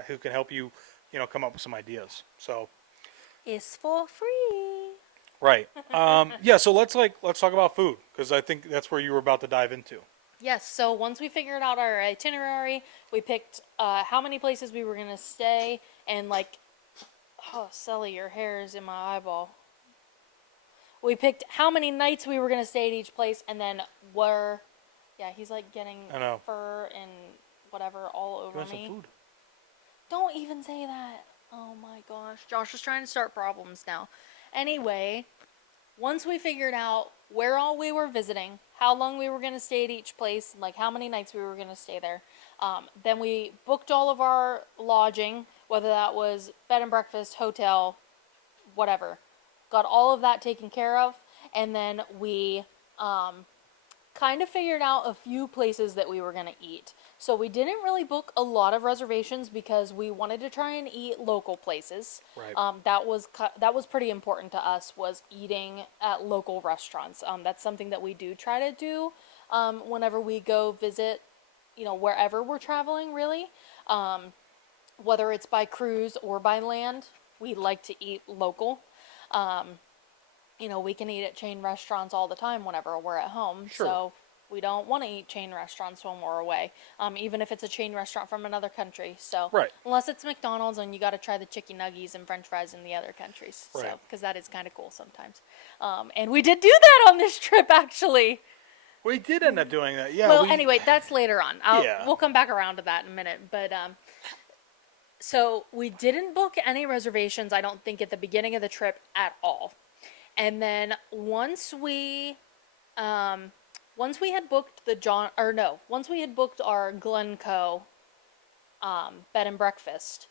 who can help you, come up with some ideas. So It's for free. right, yeah. So let's talk about food because I think that's where you were about to dive into. Yes, so once we figured out our itinerary, we picked how many places we were going to stay, and oh, Sully, your hair is in my eyeball. We picked how many nights we were going to stay at each place, and then yeah, he's like getting I know. fur and whatever all You over want some me. food? Don't even say that. Oh my gosh. Josh is trying to start problems now. Anyway, once we figured out where all we were visiting, how long we were going to stay at each place, like how many nights we were going to stay there, then we booked all of our lodging, whether that was bed and breakfast, hotel, whatever. Got all of that taken care of, and then we kind of figured out a few places that we were going to eat. So we didn't really book a lot of reservations because we wanted to try and eat local places. Right. That was pretty important to us, was eating at local restaurants. That's something that we do try to do whenever we go visit, wherever we're traveling, really. Whether it's by cruise or by land, we like to eat local. We can eat at chain restaurants all the time whenever we're at home. Sure. So we don't want to eat chain restaurants when we're away, even if it's a chain restaurant from another country. So Right. unless it's McDonald's and you got to try the chicken nuggies and French fries in the other countries. Right. So because that is kind of cool sometimes. And we did do that on this trip actually. We did end up doing that. Yeah. Well, anyway, that's later on. Yeah. We'll come back around to that in a minute. But so we didn't book any reservations, I don't think, at the beginning of the trip at all. And then once we had booked once we had booked our Glencoe bed and breakfast,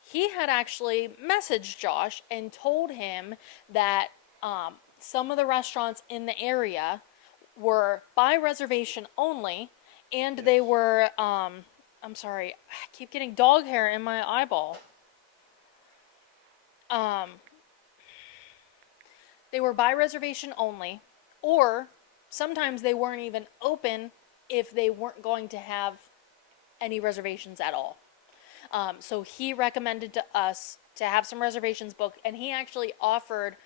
he had actually messaged Josh and told him that some of the restaurants in the area were by reservation only, and they were I'm sorry, I keep getting dog hair in my eyeball. They were by reservation only, or sometimes they weren't even open if they weren't going to have any reservations at all. So he recommended to us to have some reservations booked, and he actually offered,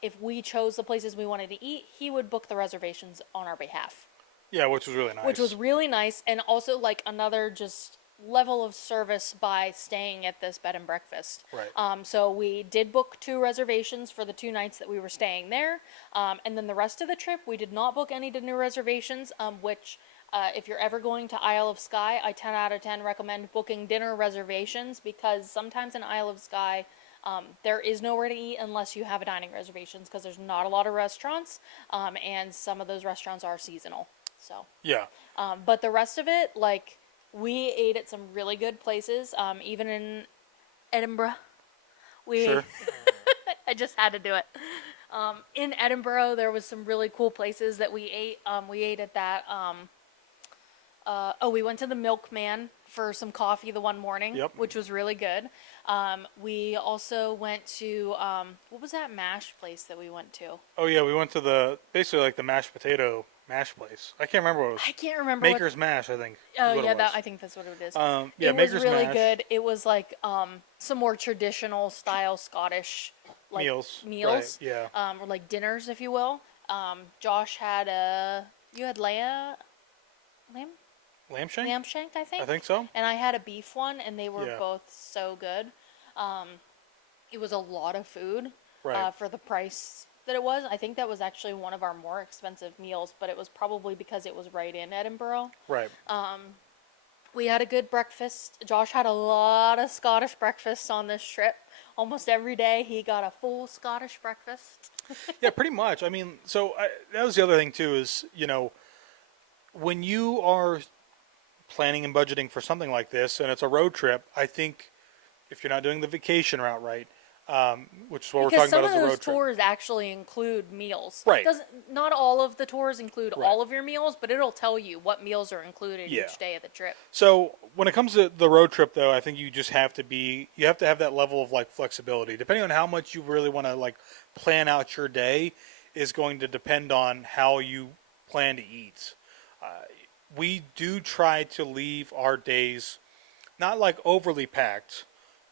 if we chose the places we wanted to eat, he would book the reservations on our behalf. Yeah, which was really nice. Which was really nice, and also like another just level of service by staying at this bed and breakfast. Right. So we did book 2 reservations for the 2 nights that we were staying there, and then the rest of the trip we did not book any dinner reservations. Which, if you're ever going to Isle of Skye, I 10 out of 10 recommend booking dinner reservations, because sometimes in Isle of Skye, there is nowhere to eat unless you have a dining reservations, because there's not a lot of restaurants, and some of those restaurants are seasonal. So. Yeah. But the rest of it, like, we ate at some really good places. Even in Edinburgh, we. Sure. I just had to do it. In Edinburgh, there was some really cool places that we ate. We ate at that. We went to the Milkman for some coffee the one morning, Yep. which was really good. We also went to what was that mash place that we went to? Oh yeah, we went to basically like the mashed potato mash place. I can't remember what it was. I can't remember. Maker's Mash, I think. Oh is what yeah, it was. I think that's what it is. Yeah, it Maker's was really Mash. good. It was like some more traditional style Scottish like Meals. meals, Right, yeah. or like dinners, if you will. Josh had you had lamb Lamb shank? lamb shank, I think. I think so. And I had a beef one, and they were Yeah. both so good. It was a lot of food Right. for the price that it was. I think that was actually one of our more expensive meals, but it was probably because it was right in Edinburgh. Right. We had a good breakfast. Josh had a lot of Scottish breakfasts on this trip. Almost every day he got a full Scottish breakfast. Yeah, pretty much. I mean, that was the other thing too is, when you are planning and budgeting for something like this and it's a road trip, I think if you're not doing the vacation route right, which is what we're Because talking about some as a of road those trip. tours actually include meals. Right. Not all of the tours include Right. all of your meals, but it'll tell you what meals are included Yeah. each day of the trip. So when it comes to the road trip, though, I think you just have to have that level of like flexibility. Depending on how much you really want to like plan out your day, is going to depend on how you plan to eat. We do try to leave our days not like overly packed.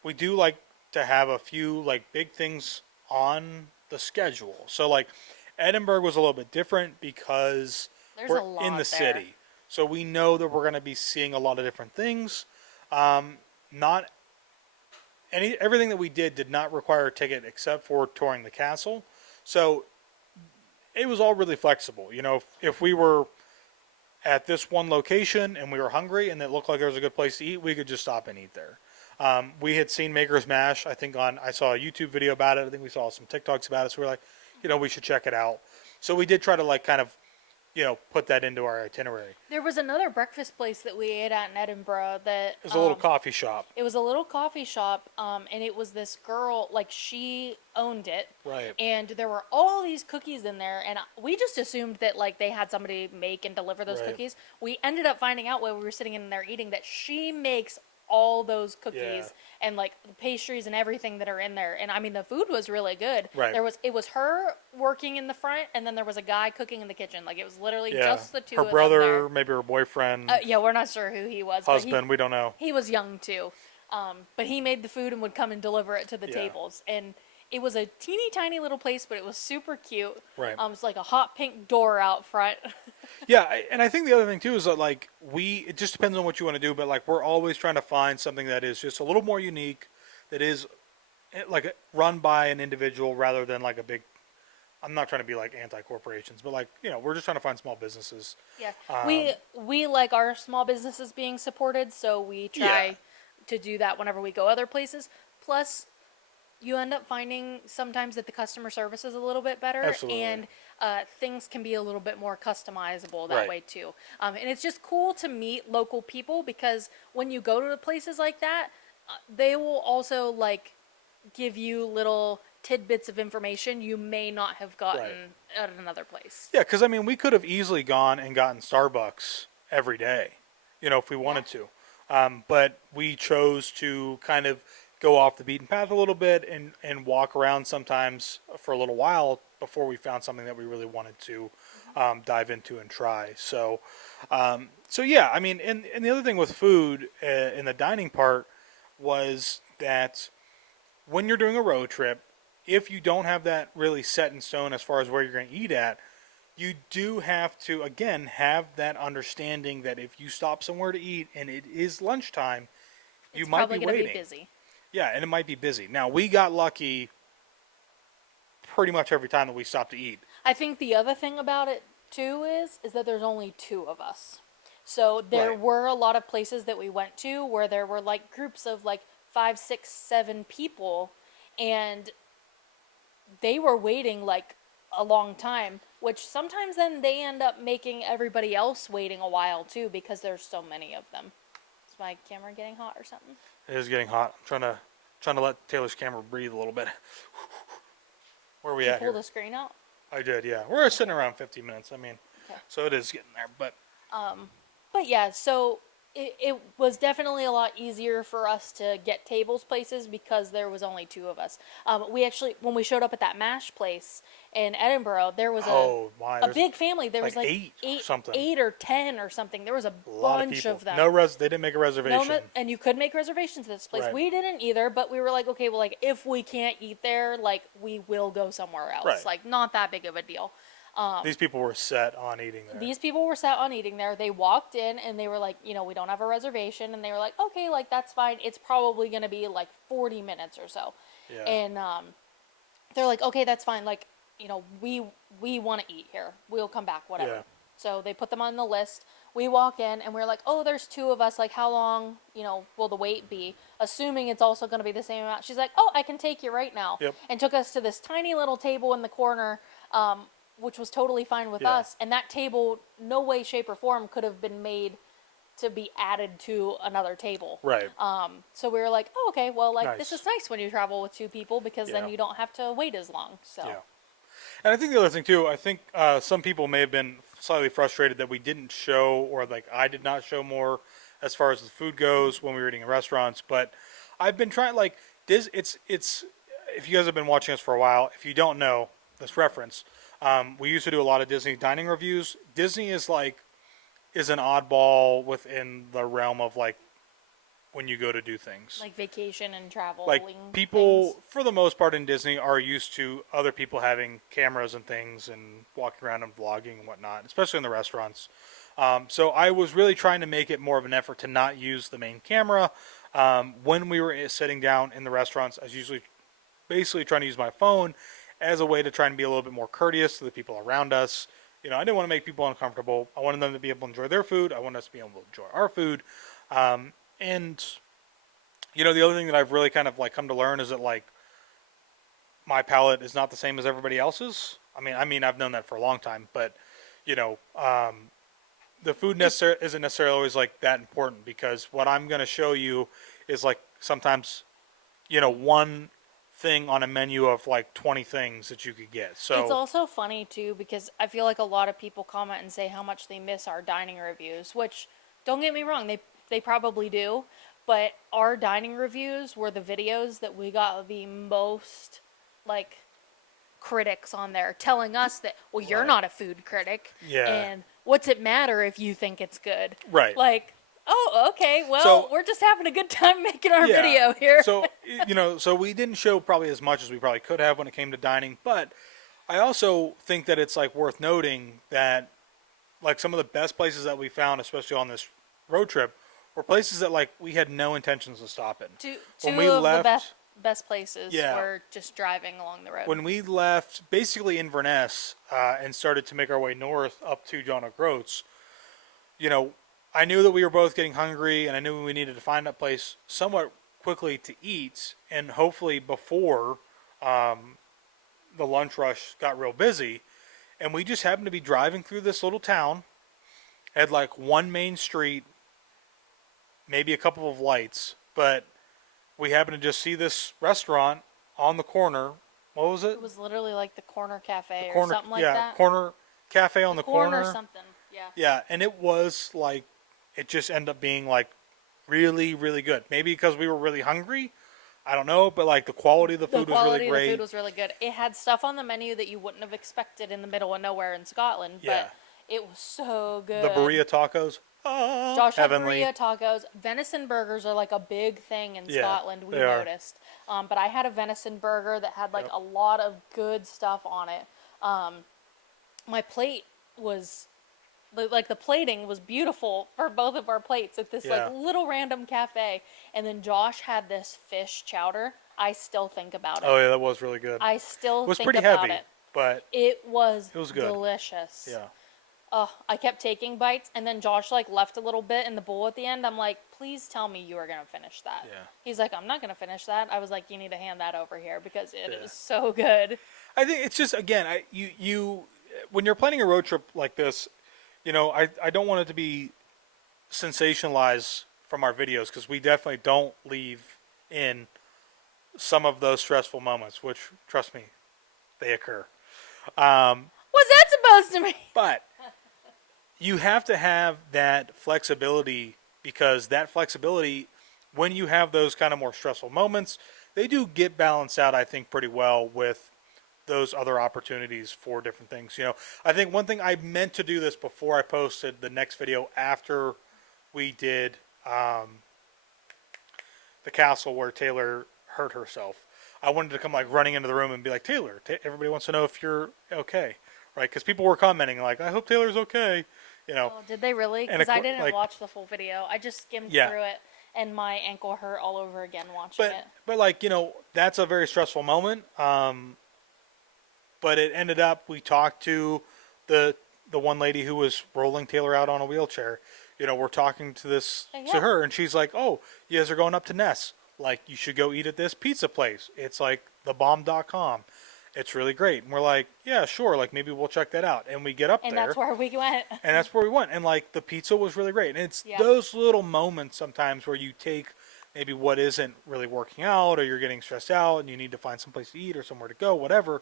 We do like to have a few like big things on the schedule. So like Edinburgh was a little bit different because There's we're a lot in the there. city. So we know that we're going to be seeing a lot of different things. Not everything that we did not require a ticket except for touring the castle. So it was all really flexible. If we were at this one location and we were hungry and it looked like there was a good place to eat, we could just stop and eat there. We had seen Maker's Mash. I saw a YouTube video about it. I think we saw some TikToks about it. So we were like, we should check it out. So we did try to like kind of, put that into our itinerary. There was another breakfast place that we ate at in Edinburgh that It was a little coffee shop. It was a little coffee shop, and it was this girl, like, she owned it. Right. And there were all these cookies in there, and we just assumed that, like, they had somebody make and deliver those Right. cookies. We ended up finding out while we were sitting in there eating that she makes all those cookies Yeah. and, like, the pastries and everything that are in there. And, I mean, the food was really good. Right. It was her working in the front, and then there was a guy cooking in the kitchen. Like, it was literally Yeah. just the two Her of brother, them there. maybe her boyfriend, Yeah, we're not sure who he was. but husband, we don't know. he was young too, but he made the food and would come and deliver it to the Yeah. tables. And it was a teeny tiny little place, but it was super cute. Right. It's like a hot pink door out front. Yeah, and I think the other thing too is that like it just depends on what you want to do, but like we're always trying to find something that is just a little more unique, that is like run by an individual rather than like a big. I'm not trying to be like anti-corporations, but like we're just trying to find small businesses. Yeah, we like our small businesses being supported, so we try to do that whenever we go other places. Plus, you end up finding sometimes that the customer service is a little bit better, Absolutely. and things can be a little bit more customizable that Right. way too. And it's just cool to meet local people, because when you go to places like that, they will also like give you little tidbits of information you may not have gotten at another place. Yeah, because I mean, we could have easily gone and gotten Starbucks every day, if we wanted to. But we chose to kind of go off the beaten path a little bit and walk around sometimes for a little while before we found something that we really wanted to dive into and try. So yeah, I mean, and the other thing with food in the dining part was that when you're doing a road trip, if you don't have that really set in stone as far as where you're going to eat at, you do have to, again, have that understanding that if you stop somewhere to eat and it is lunchtime, you It's might probably be going to be waiting. busy. Yeah, and it might be busy. Now, we got lucky pretty much every time that we stopped to eat. I think the other thing about it too is that there's only two of us. So there Right. were a lot of places that we went to where there were like groups of like 5, 6, 7 people, and they were waiting like a long time, which sometimes then they end up making everybody else waiting a while too because there's so many of them. Is my camera getting hot or something? It is getting hot. I'm trying to let Taylor's camera breathe a little bit. Where are we Did you at pull here? the screen out? I did, yeah. We're sitting around 50 minutes. I mean, Okay. so it is getting there. But yeah, so it was definitely a lot easier for us to get tables places because there was only two of us. We actually, when we showed up at that MASH place in Edinburgh, there was Oh my, a there's big family. There was like like eight or something. 8 or 10 or something. There was a A lot of bunch people. of them. They didn't make a reservation. And you could make reservations at this place. Right. We didn't either, but we were like, okay, well, like if we can't eat there, like we will go somewhere else. Right. Like not that big of a deal. These people were set on eating there. These people were set on eating there. They walked in and they were like, you know, we don't have a reservation. And they were like, okay, like that's fine. It's probably going to be like 40 minutes or so. Yeah. And they're like, okay, that's fine. Like, you know, we want to eat here. We'll come back, whatever. Yeah. So they put them on the list. We walk in and we're like, oh, there's two of us. Like, how long, you know, will the wait be? Assuming it's also going to be the same amount. She's like, oh, I can take you right now. Yep. And took us to this tiny little table in the corner, which was totally fine with Yeah. us. And that table, no way, shape, or form could have been made to be added to another table. Right. So we were like, oh, okay, well, like, this Nice. is nice when you travel with two people because Yeah. then you don't have to wait as long. So. Yeah. And I think the other thing too, I think some people may have been slightly frustrated that we didn't show, or like I did not show more as far as the food goes when we were eating in restaurants. But I've been trying, like this. It's if you guys have been watching us for a while, if you don't know this reference, we used to do a lot of Disney dining reviews. Disney is an oddball within the realm of like when you go to do things. Like vacation and travel. Like people, for the most part in Disney, are used to other people having cameras and things and walking around and vlogging and whatnot, especially in the restaurants. So I was really trying to make it more of an effort to not use the main camera. When we were sitting down in the restaurants, I was usually basically trying to use my phone as a way to try and be a little bit more courteous to the people around us. You know, I didn't want to make people uncomfortable. I wanted them to be able to enjoy their food. I wanted us to be able to enjoy our food. And, you know, the other thing that I've really kind of like come to learn is that like my palate is not the same as everybody else's. I mean, I've known that for a long time, but you know, the food isn't necessarily always like that important because what I'm going to show you is like sometimes, you know, one thing on a menu of like 20 things that you could get. So it's also funny too because I feel like a lot of people comment and say how much they miss our dining reviews, which don't get me wrong, they probably do, but our dining reviews were the videos that we got the most like critics on there telling us that, well, you're Right. not a food critic, Yeah. and what's it matter if you think it's good? Right. Like, oh, okay, well, So- we're just having a good time making our Yeah. video here. So, you know, so we didn't show probably as much as we probably could have when it came to dining, but I also think that it's like worth noting that like some of the best places that we found, especially on this road trip, were places that like we had no intentions of stopping. Two When we of the left- best places Yeah. were just driving along the road. When we left basically Inverness and started to make our way north up to John O'Groats, you know, I knew that we were both getting hungry and I knew we needed to find a place somewhat quickly to eat and hopefully before the lunch rush got real busy. And we just happened to be driving through this little town, had like one main street, maybe a couple of lights, but we happened to just see this restaurant on the corner. What was it? It was literally like the corner cafe Corner, or something like yeah, that. corner cafe on the corner. something. Yeah. Yeah, and it was like, it just ended up being like really, really good. Maybe because we were really hungry. I don't know, but like the quality of the food was really The great. food was really good. It had stuff on the menu that you wouldn't have expected in the middle of nowhere in Scotland, Yeah. but it was so good. The burrito tacos. Josh had heavenly. burrito tacos. Venison burgers are like a big thing in Yeah, Scotland, we they are. noticed. But I had a venison burger that had like Yep. a lot of good stuff on it. My plate was like the plating was beautiful for both of our plates at this like Yeah. little random cafe. And then Josh had this fish chowder. I still think about it. Oh yeah, that was really good. I It still was think pretty about heavy, it. but It was good. delicious. Yeah. I kept taking bites, and then Josh like left a little bit in the bowl at the end. I'm like, please tell me you are gonna finish that. Yeah. He's like, I'm not gonna finish that. I was like, you need to hand that over here because it Yeah. is so good. I think it's just again, you when you're planning a road trip like this, I don't want it to be sensationalized from our videos because we definitely don't leave in some of those stressful moments, which trust me, they occur. What's that supposed to mean? But you have to have that flexibility because that flexibility, when you have those kind of more stressful moments, they do get balanced out, I think, pretty well with those other opportunities for different things. I think one thing I meant to do this before I posted the next video after we did the castle where Taylor hurt herself. I wanted to come like running into the room and be like, Taylor, everybody wants to know if you're okay, right? Because people were commenting like, I hope Taylor's okay. Oh, did they really? And Because I didn't like- watch the full video. I just skimmed Yeah. through it, and my ankle hurt all over again watching it. But like that's a very stressful moment. But it ended up we talked to the one lady who was rolling Taylor out on a wheelchair. We're talking to Yeah. her, and she's like, "Oh, you guys are going up to Ness. Like, you should go eat at this pizza place. It's like thebomb.com. It's really great." And we're like, "Yeah, sure. Like, maybe we'll check that out." And we get up And there. that's where we went. And that's where we went. And like the pizza was really great. And it's Yeah. those little moments sometimes where you take maybe what isn't really working out or you're getting stressed out and you need to find someplace to eat or somewhere to go, whatever.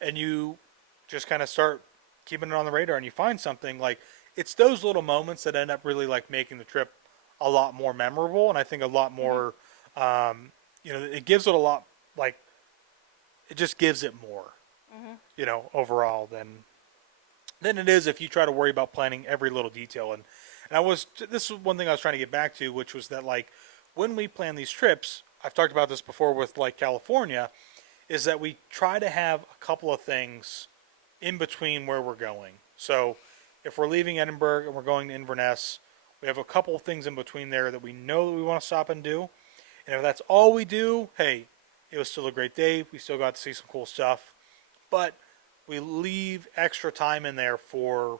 And you just kind of start keeping it on the radar and you find something. Like, it's those little moments that end up really like making the trip a lot more memorable. And I think a lot more, it gives it a lot, like, it just gives it more, overall than it is if you try to worry about planning every little detail. And this is one thing I was trying to get back to, which was that like when we plan these trips, I've talked about this before with like California, is that we try to have a couple of things in between where we're going. So if we're leaving Edinburgh and we're going to Inverness, we have a couple of things in between there that we know that we want to stop and do. And if that's all we do, hey, it was still a great day. We still got to see some cool stuff. But we leave extra time in there for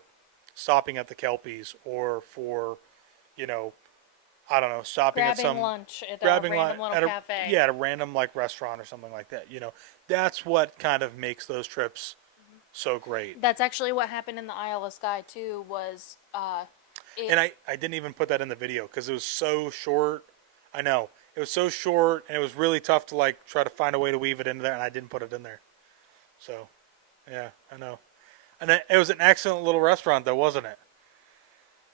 stopping at the Kelpies or for, I don't know, stopping at some lunch at a grabbing random lunch little cafe. at a random like restaurant or something like that. That's what kind of makes those trips so great. That's actually what happened in the Isle of Skye too. Was And I didn't even put that in the video because it was so short. I know it was so short and it was really tough to like try to find a way to weave it into there, and I didn't put it in there. So, yeah, I know. And it was an excellent little restaurant, though, wasn't it?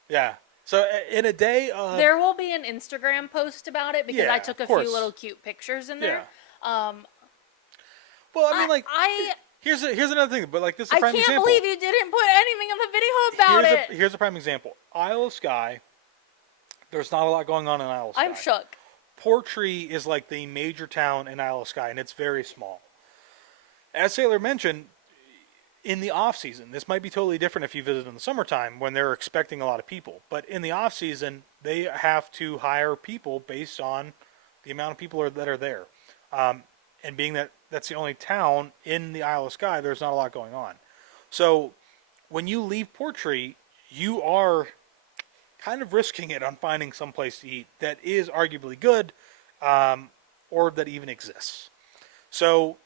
Yeah. So in a day, there will be an Instagram post about it because Yeah, I took a of course. few little cute pictures in there. Well, I mean, like, I here's another thing, but like this is a prime can't example. believe you didn't put anything in the video about it. Here's a prime example. Isle of Skye. There's not a lot going on in Isle of Skye. I'm shook. Portree is like the major town in Isle of Skye, and it's very small. As Sailor mentioned, in the off season, this might be totally different if you visit in the summertime when they're expecting a lot of people. But in the off season, they have to hire people based on the amount of people that are there. And being that that's the only town in the Isle of Skye, there's not a lot going on. So when you leave Portree, you are kind of risking it on finding some place to eat that is arguably good, or that even exists. So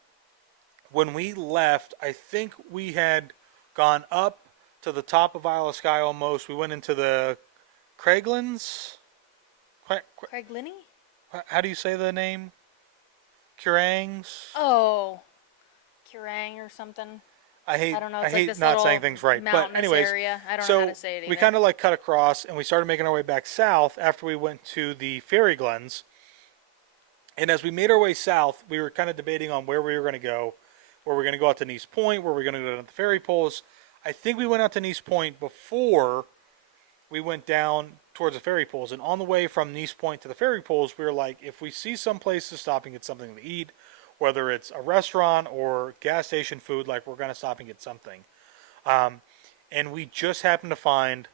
when we left, I think we had gone up to the top of Isle of Skye almost. We went into the Craiglands. Craig Linney? How do you say the name? Kurangs? Oh, Kerrang or something. I don't know. I It's hate like this not little saying things right. But mountainous anyways, area. I don't so know how to say it either. we kind of like cut across and we started making our way back south after we went to the Fairy Glens. And as we made our way south, we were kind of debating on where we were going to go. Were we going to go out to Nice Point? Were we going to go to the ferry poles? I think we went out to Nice Point before we went down towards the ferry poles. And on the way from Nice Point to the ferry poles, we were like, if we see some place to stop and get something to eat, whether it's a restaurant or gas station food, like we're going to stop and get something. and we just happened to find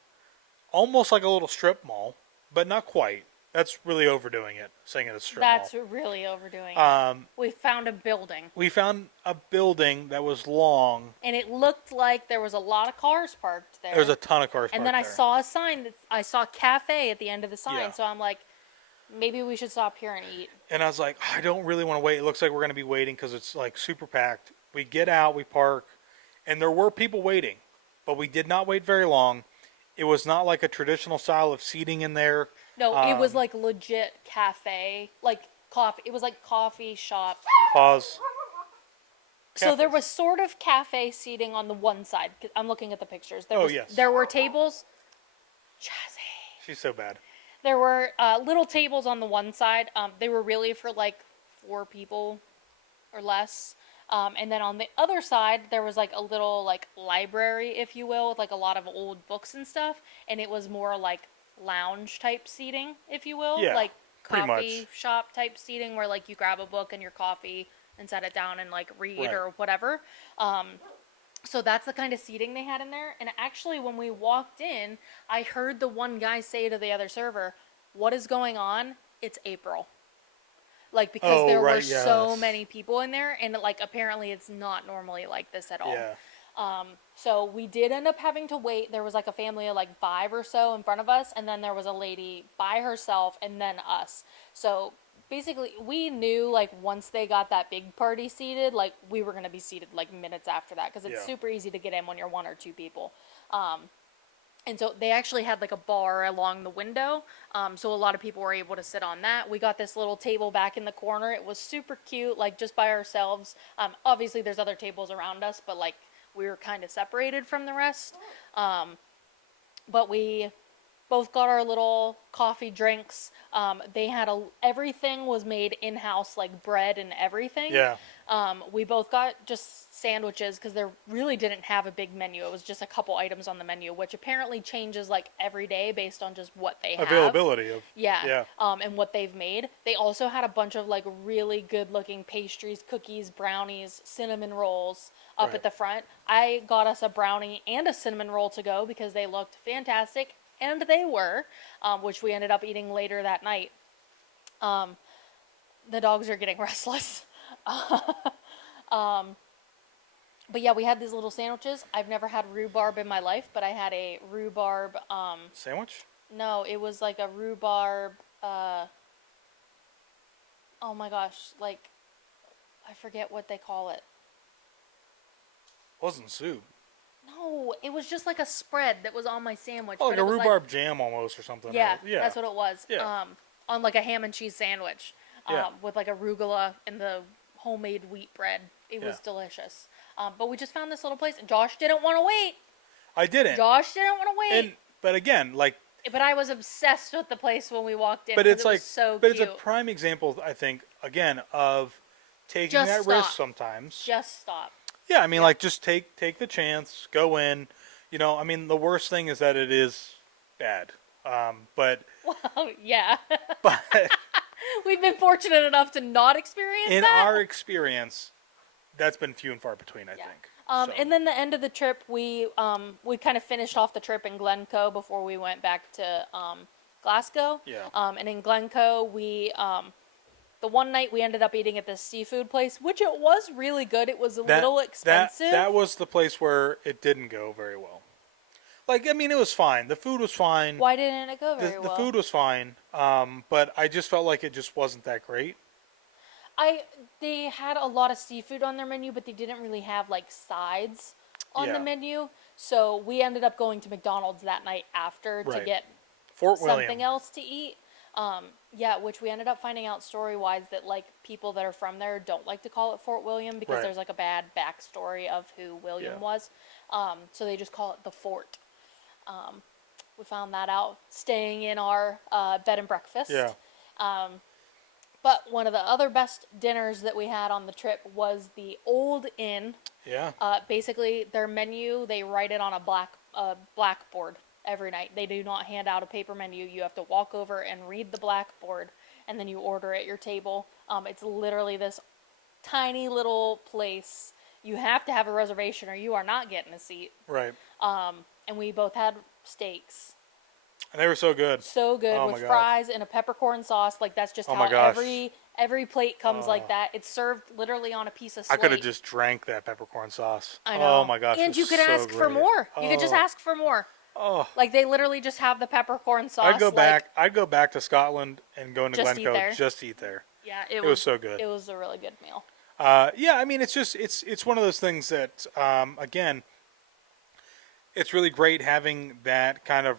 almost like a little strip mall, but not quite. That's really overdoing it, saying it's a strip That's mall. really overdoing it. We found a building, We found a building that was long. and it looked like there was a lot of cars parked there. There was a ton of cars and parked then I there. saw a sign that I saw cafe at the end of the sign. Yeah. So I'm like, maybe we should stop here and eat. And I was like, I don't really want to wait. It looks like we're going to be waiting because it's like super packed. We get out, we park, and there were people waiting, but we did not wait very long. It was not like a traditional style of seating in there. No, it was like legit cafe, like coffee. It was like coffee shop. Pause. So there Cafes. was sort of cafe seating on the one side. I'm looking at the pictures. Yes. There were tables. Jazzy. She's so bad. There were little tables on the one side. They were really for like 4 people or less. And then on the other side, there was like a little like library, if you will, with like a lot of old books and stuff. And it was more like lounge type seating, if you will. Yeah, Like pretty coffee much. shop type seating where like you grab a book and your coffee and set it down and like read Right. or whatever. So that's the kind of seating they had in there. And actually, when we walked in, I heard the one guy say to the other server, "What is going on? It's April." Like, because there were so yes. many people in there, and like apparently it's not normally like this at all. Yeah. So we did end up having to wait. There was like a family of like 5 or so in front of us, and then there was a lady by herself, and then us. So basically, we knew like once they got that big party seated, like we were gonna be seated like minutes after that because it's Yeah. super easy to get in when you're 1 or 2 people. And so they actually had like a bar along the window. So a lot of people were able to sit on that. We got this little table back in the corner. It was super cute, like just by ourselves. Obviously there's other tables around us, but like we were kind of separated from the rest. But we both got our little coffee drinks. They had everything was made in-house, like bread and everything. Yeah. We both got just sandwiches because they really didn't have a big menu. It was just a couple items on the menu, which apparently changes like every day based on just what they have. Availability of. Yeah. Yeah. And what they've made. They also had a bunch of like really good looking pastries, cookies, brownies, cinnamon rolls up Right. at the front. I got us a brownie and a cinnamon roll to go because they looked fantastic. And they were, which we ended up eating later that night. The dogs are getting restless. But yeah, we had these little sandwiches. I've never had rhubarb in my life, but I had a rhubarb, Sandwich? no, it was like a rhubarb, oh my gosh, like, I forget what they call it. Wasn't soup. No, it was just like a spread that was on my sandwich. Oh, but like it a was rhubarb jam almost or something. Yeah, Yeah. that's what it was. Yeah. On like a ham and cheese sandwich, Yeah. with like arugula and the homemade wheat bread. It was Yeah. delicious. But we just found this little place, and Josh didn't want to wait. I didn't. Josh didn't want to wait. But again, like, But I was obsessed with the place when we walked in. but 'cause it's it was like, so but cute. it's a prime example, I think, again, of taking Just that stop. risk sometimes. Just stop. Yeah, I mean, like, just take the chance, go in. You know, I mean, the worst thing is that it is bad. But Well, yeah. but We've been fortunate enough to not experience in that. our experience, that's been few and far between, I think. So, And then the end of the trip, we kind of finished off the trip in Glencoe before we went back to Glasgow. Yeah. And in Glencoe, we the one night we ended up eating at this seafood place, which it was really good. It was a little expensive. That was the place where it didn't go very well. Like, I mean, it was fine. The food was fine. Why didn't it go very The well? food was fine. But I just felt like it just wasn't that great. They had a lot of seafood on their menu, but they didn't really have like sides on Yeah. the menu. So we ended up going to McDonald's that night after to Right. get Fort something William. else to eat. Yeah, which we ended up finding out story-wise that like people that are from there don't like to call it Fort William because Right. there's like a bad backstory of who William Yeah. was. So they just call it the Fort. We found that out staying in our bed and breakfast. Yeah. But one of the other best dinners that we had on the trip was the Old Inn. Yeah. Basically, their menu, they write it on a blackboard every night. They do not hand out a paper menu. You have to walk over and read the blackboard, and then you order at your table. It's literally this tiny little place you have to have a reservation or you are not getting a seat. Right. And we both had steaks. And they were so good. So good Oh with my gosh. fries and a peppercorn sauce. Like that's just Oh how my gosh. every plate comes like that. It's served literally on a piece of I slate. could have just drank that peppercorn sauce. I know. Oh my gosh. And it you was could so ask for great. more. You could just Oh. ask for more. Oh. Like they literally just have the peppercorn sauce. I'd go back. I'd go back to Scotland and go into Just eat Glencoe there. just to eat there. Yeah, It was so good. It was a really good meal. Yeah, I mean, it's just it's one of those things that again, it's really great having that kind of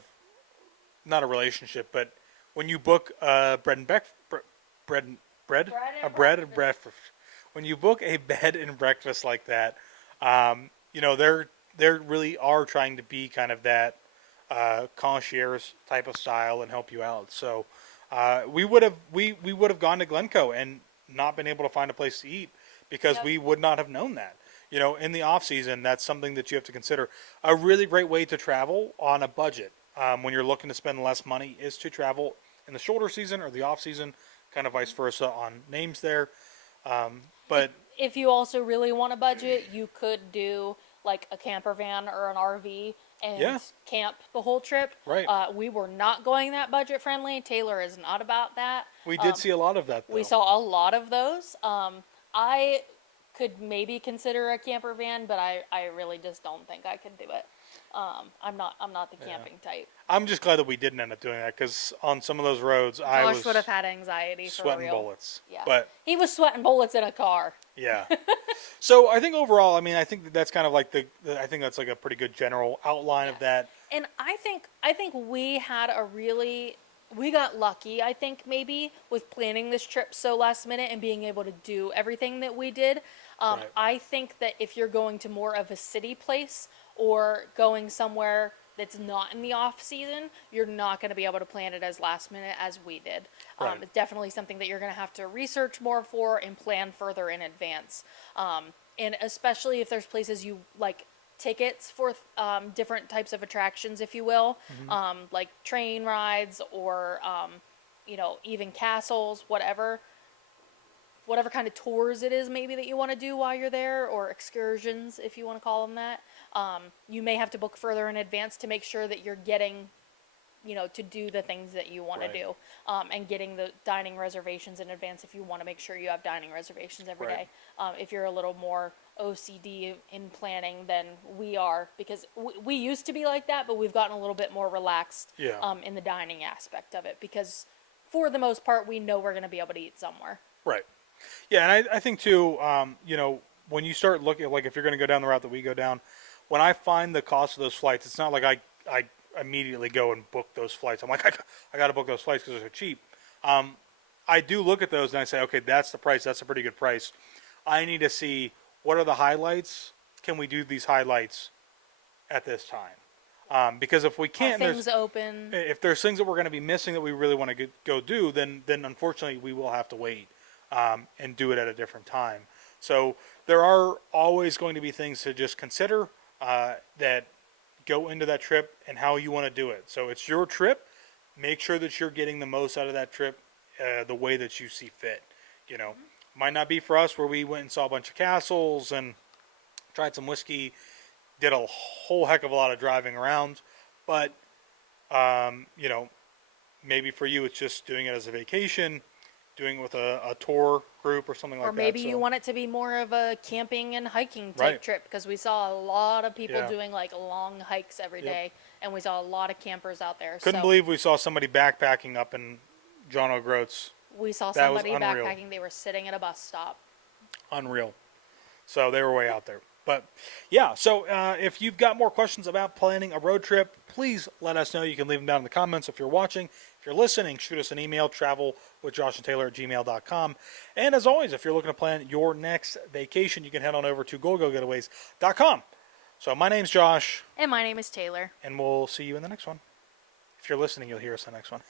not a relationship, but when you book bread and breakfast, when you book a bed and breakfast like that, you know they're really are trying to be kind of that concierge type of style and help you out. So we would have gone to Glencoe and not been able to find a place to eat because we would not have known that. You know, in the off season, that's something that you have to consider. A really great way to travel on a budget when you're looking to spend less money is to travel in the shoulder season or the off season, kind of vice versa on names there. But if you also really want a budget, you could do like a camper van or an RV and camp the whole trip. Right. We were not going that budget friendly. Taylor is not about that. We did see a lot of that, though. We saw a lot of those. I could maybe consider a camper van, but I really just don't think I could do it. I'm not the camping type. I'm just glad that we didn't end up doing that because on some of those roads, I was Josh would have had anxiety for sweating real. bullets. Yeah, But he was sweating bullets in a car. yeah. So I think overall, I mean, I think that's kind of like I think that's like a pretty good general outline of that. And I think we got lucky, I think, maybe, with planning this trip so last minute and being able to do everything that we did. Right. I think that if you're going to more of a city place or going somewhere that's not in the off season, you're not going to be able to plan it as last minute as we did. Right. It's definitely something that you're going to have to research more for and plan further in advance. And especially if there's places you like tickets for different types of attractions, if you will, like train rides or, you know, even castles, whatever kind of tours it is maybe that you want to do while you're there, or excursions, if you want to call them that. You may have to book further in advance to make sure that you're getting, you know, to do the things that you want to do, and getting the dining reservations in advance if you want to make sure you have dining reservations every day. If you're a little more OCD in planning than we are, because we used to be like that, but we've gotten a little bit more relaxed in the dining aspect of it, because for the most part, we know we're going to be able to eat somewhere. Right. Yeah, and I think too, you know, when you start looking at, like, if you're going to go down the route that we go down, when I find the cost of those flights, it's not like I immediately go and book those flights. I'm like, I got to book those flights because they're cheap. I do look at those and I say, okay, that's the price. That's a pretty good price. I need to see what are the highlights. Can we do these highlights at this time? Because if we can't, Things open. if there's things that we're going to be missing that we really want to go do, then unfortunately we will have to wait and do it at a different time. So there are always going to be things to just consider that go into that trip and how you want to do it. So it's your trip. Make sure that you're getting the most out of that trip the way that you see fit. You know, might not be for us where we went and saw a bunch of castles and tried some whiskey, did a whole heck of a lot of driving around, but you know, maybe for you it's just doing it as a vacation, doing it with a tour group or something like that. Or maybe you want it to be more of a camping and hiking type trip, because we saw a lot of people doing like long hikes every day, and we saw a lot of campers out there. Couldn't believe we saw somebody backpacking up in John O'Groats. We saw somebody backpacking. They were sitting at a bus stop. Unreal. So they were way out there. But yeah, so if you've got more questions about planning a road trip, please let us know. You can leave them down in the comments if you're watching. If you're listening, shoot us an email, travelwithjoshandtaylor@gmail.com. And as always, if you're looking to plan your next vacation, you can head on over to goldgellgetaways.com. So my name's Josh. And my name is Taylor. And we'll see you in the next one. If you're listening, you'll hear us in the next one.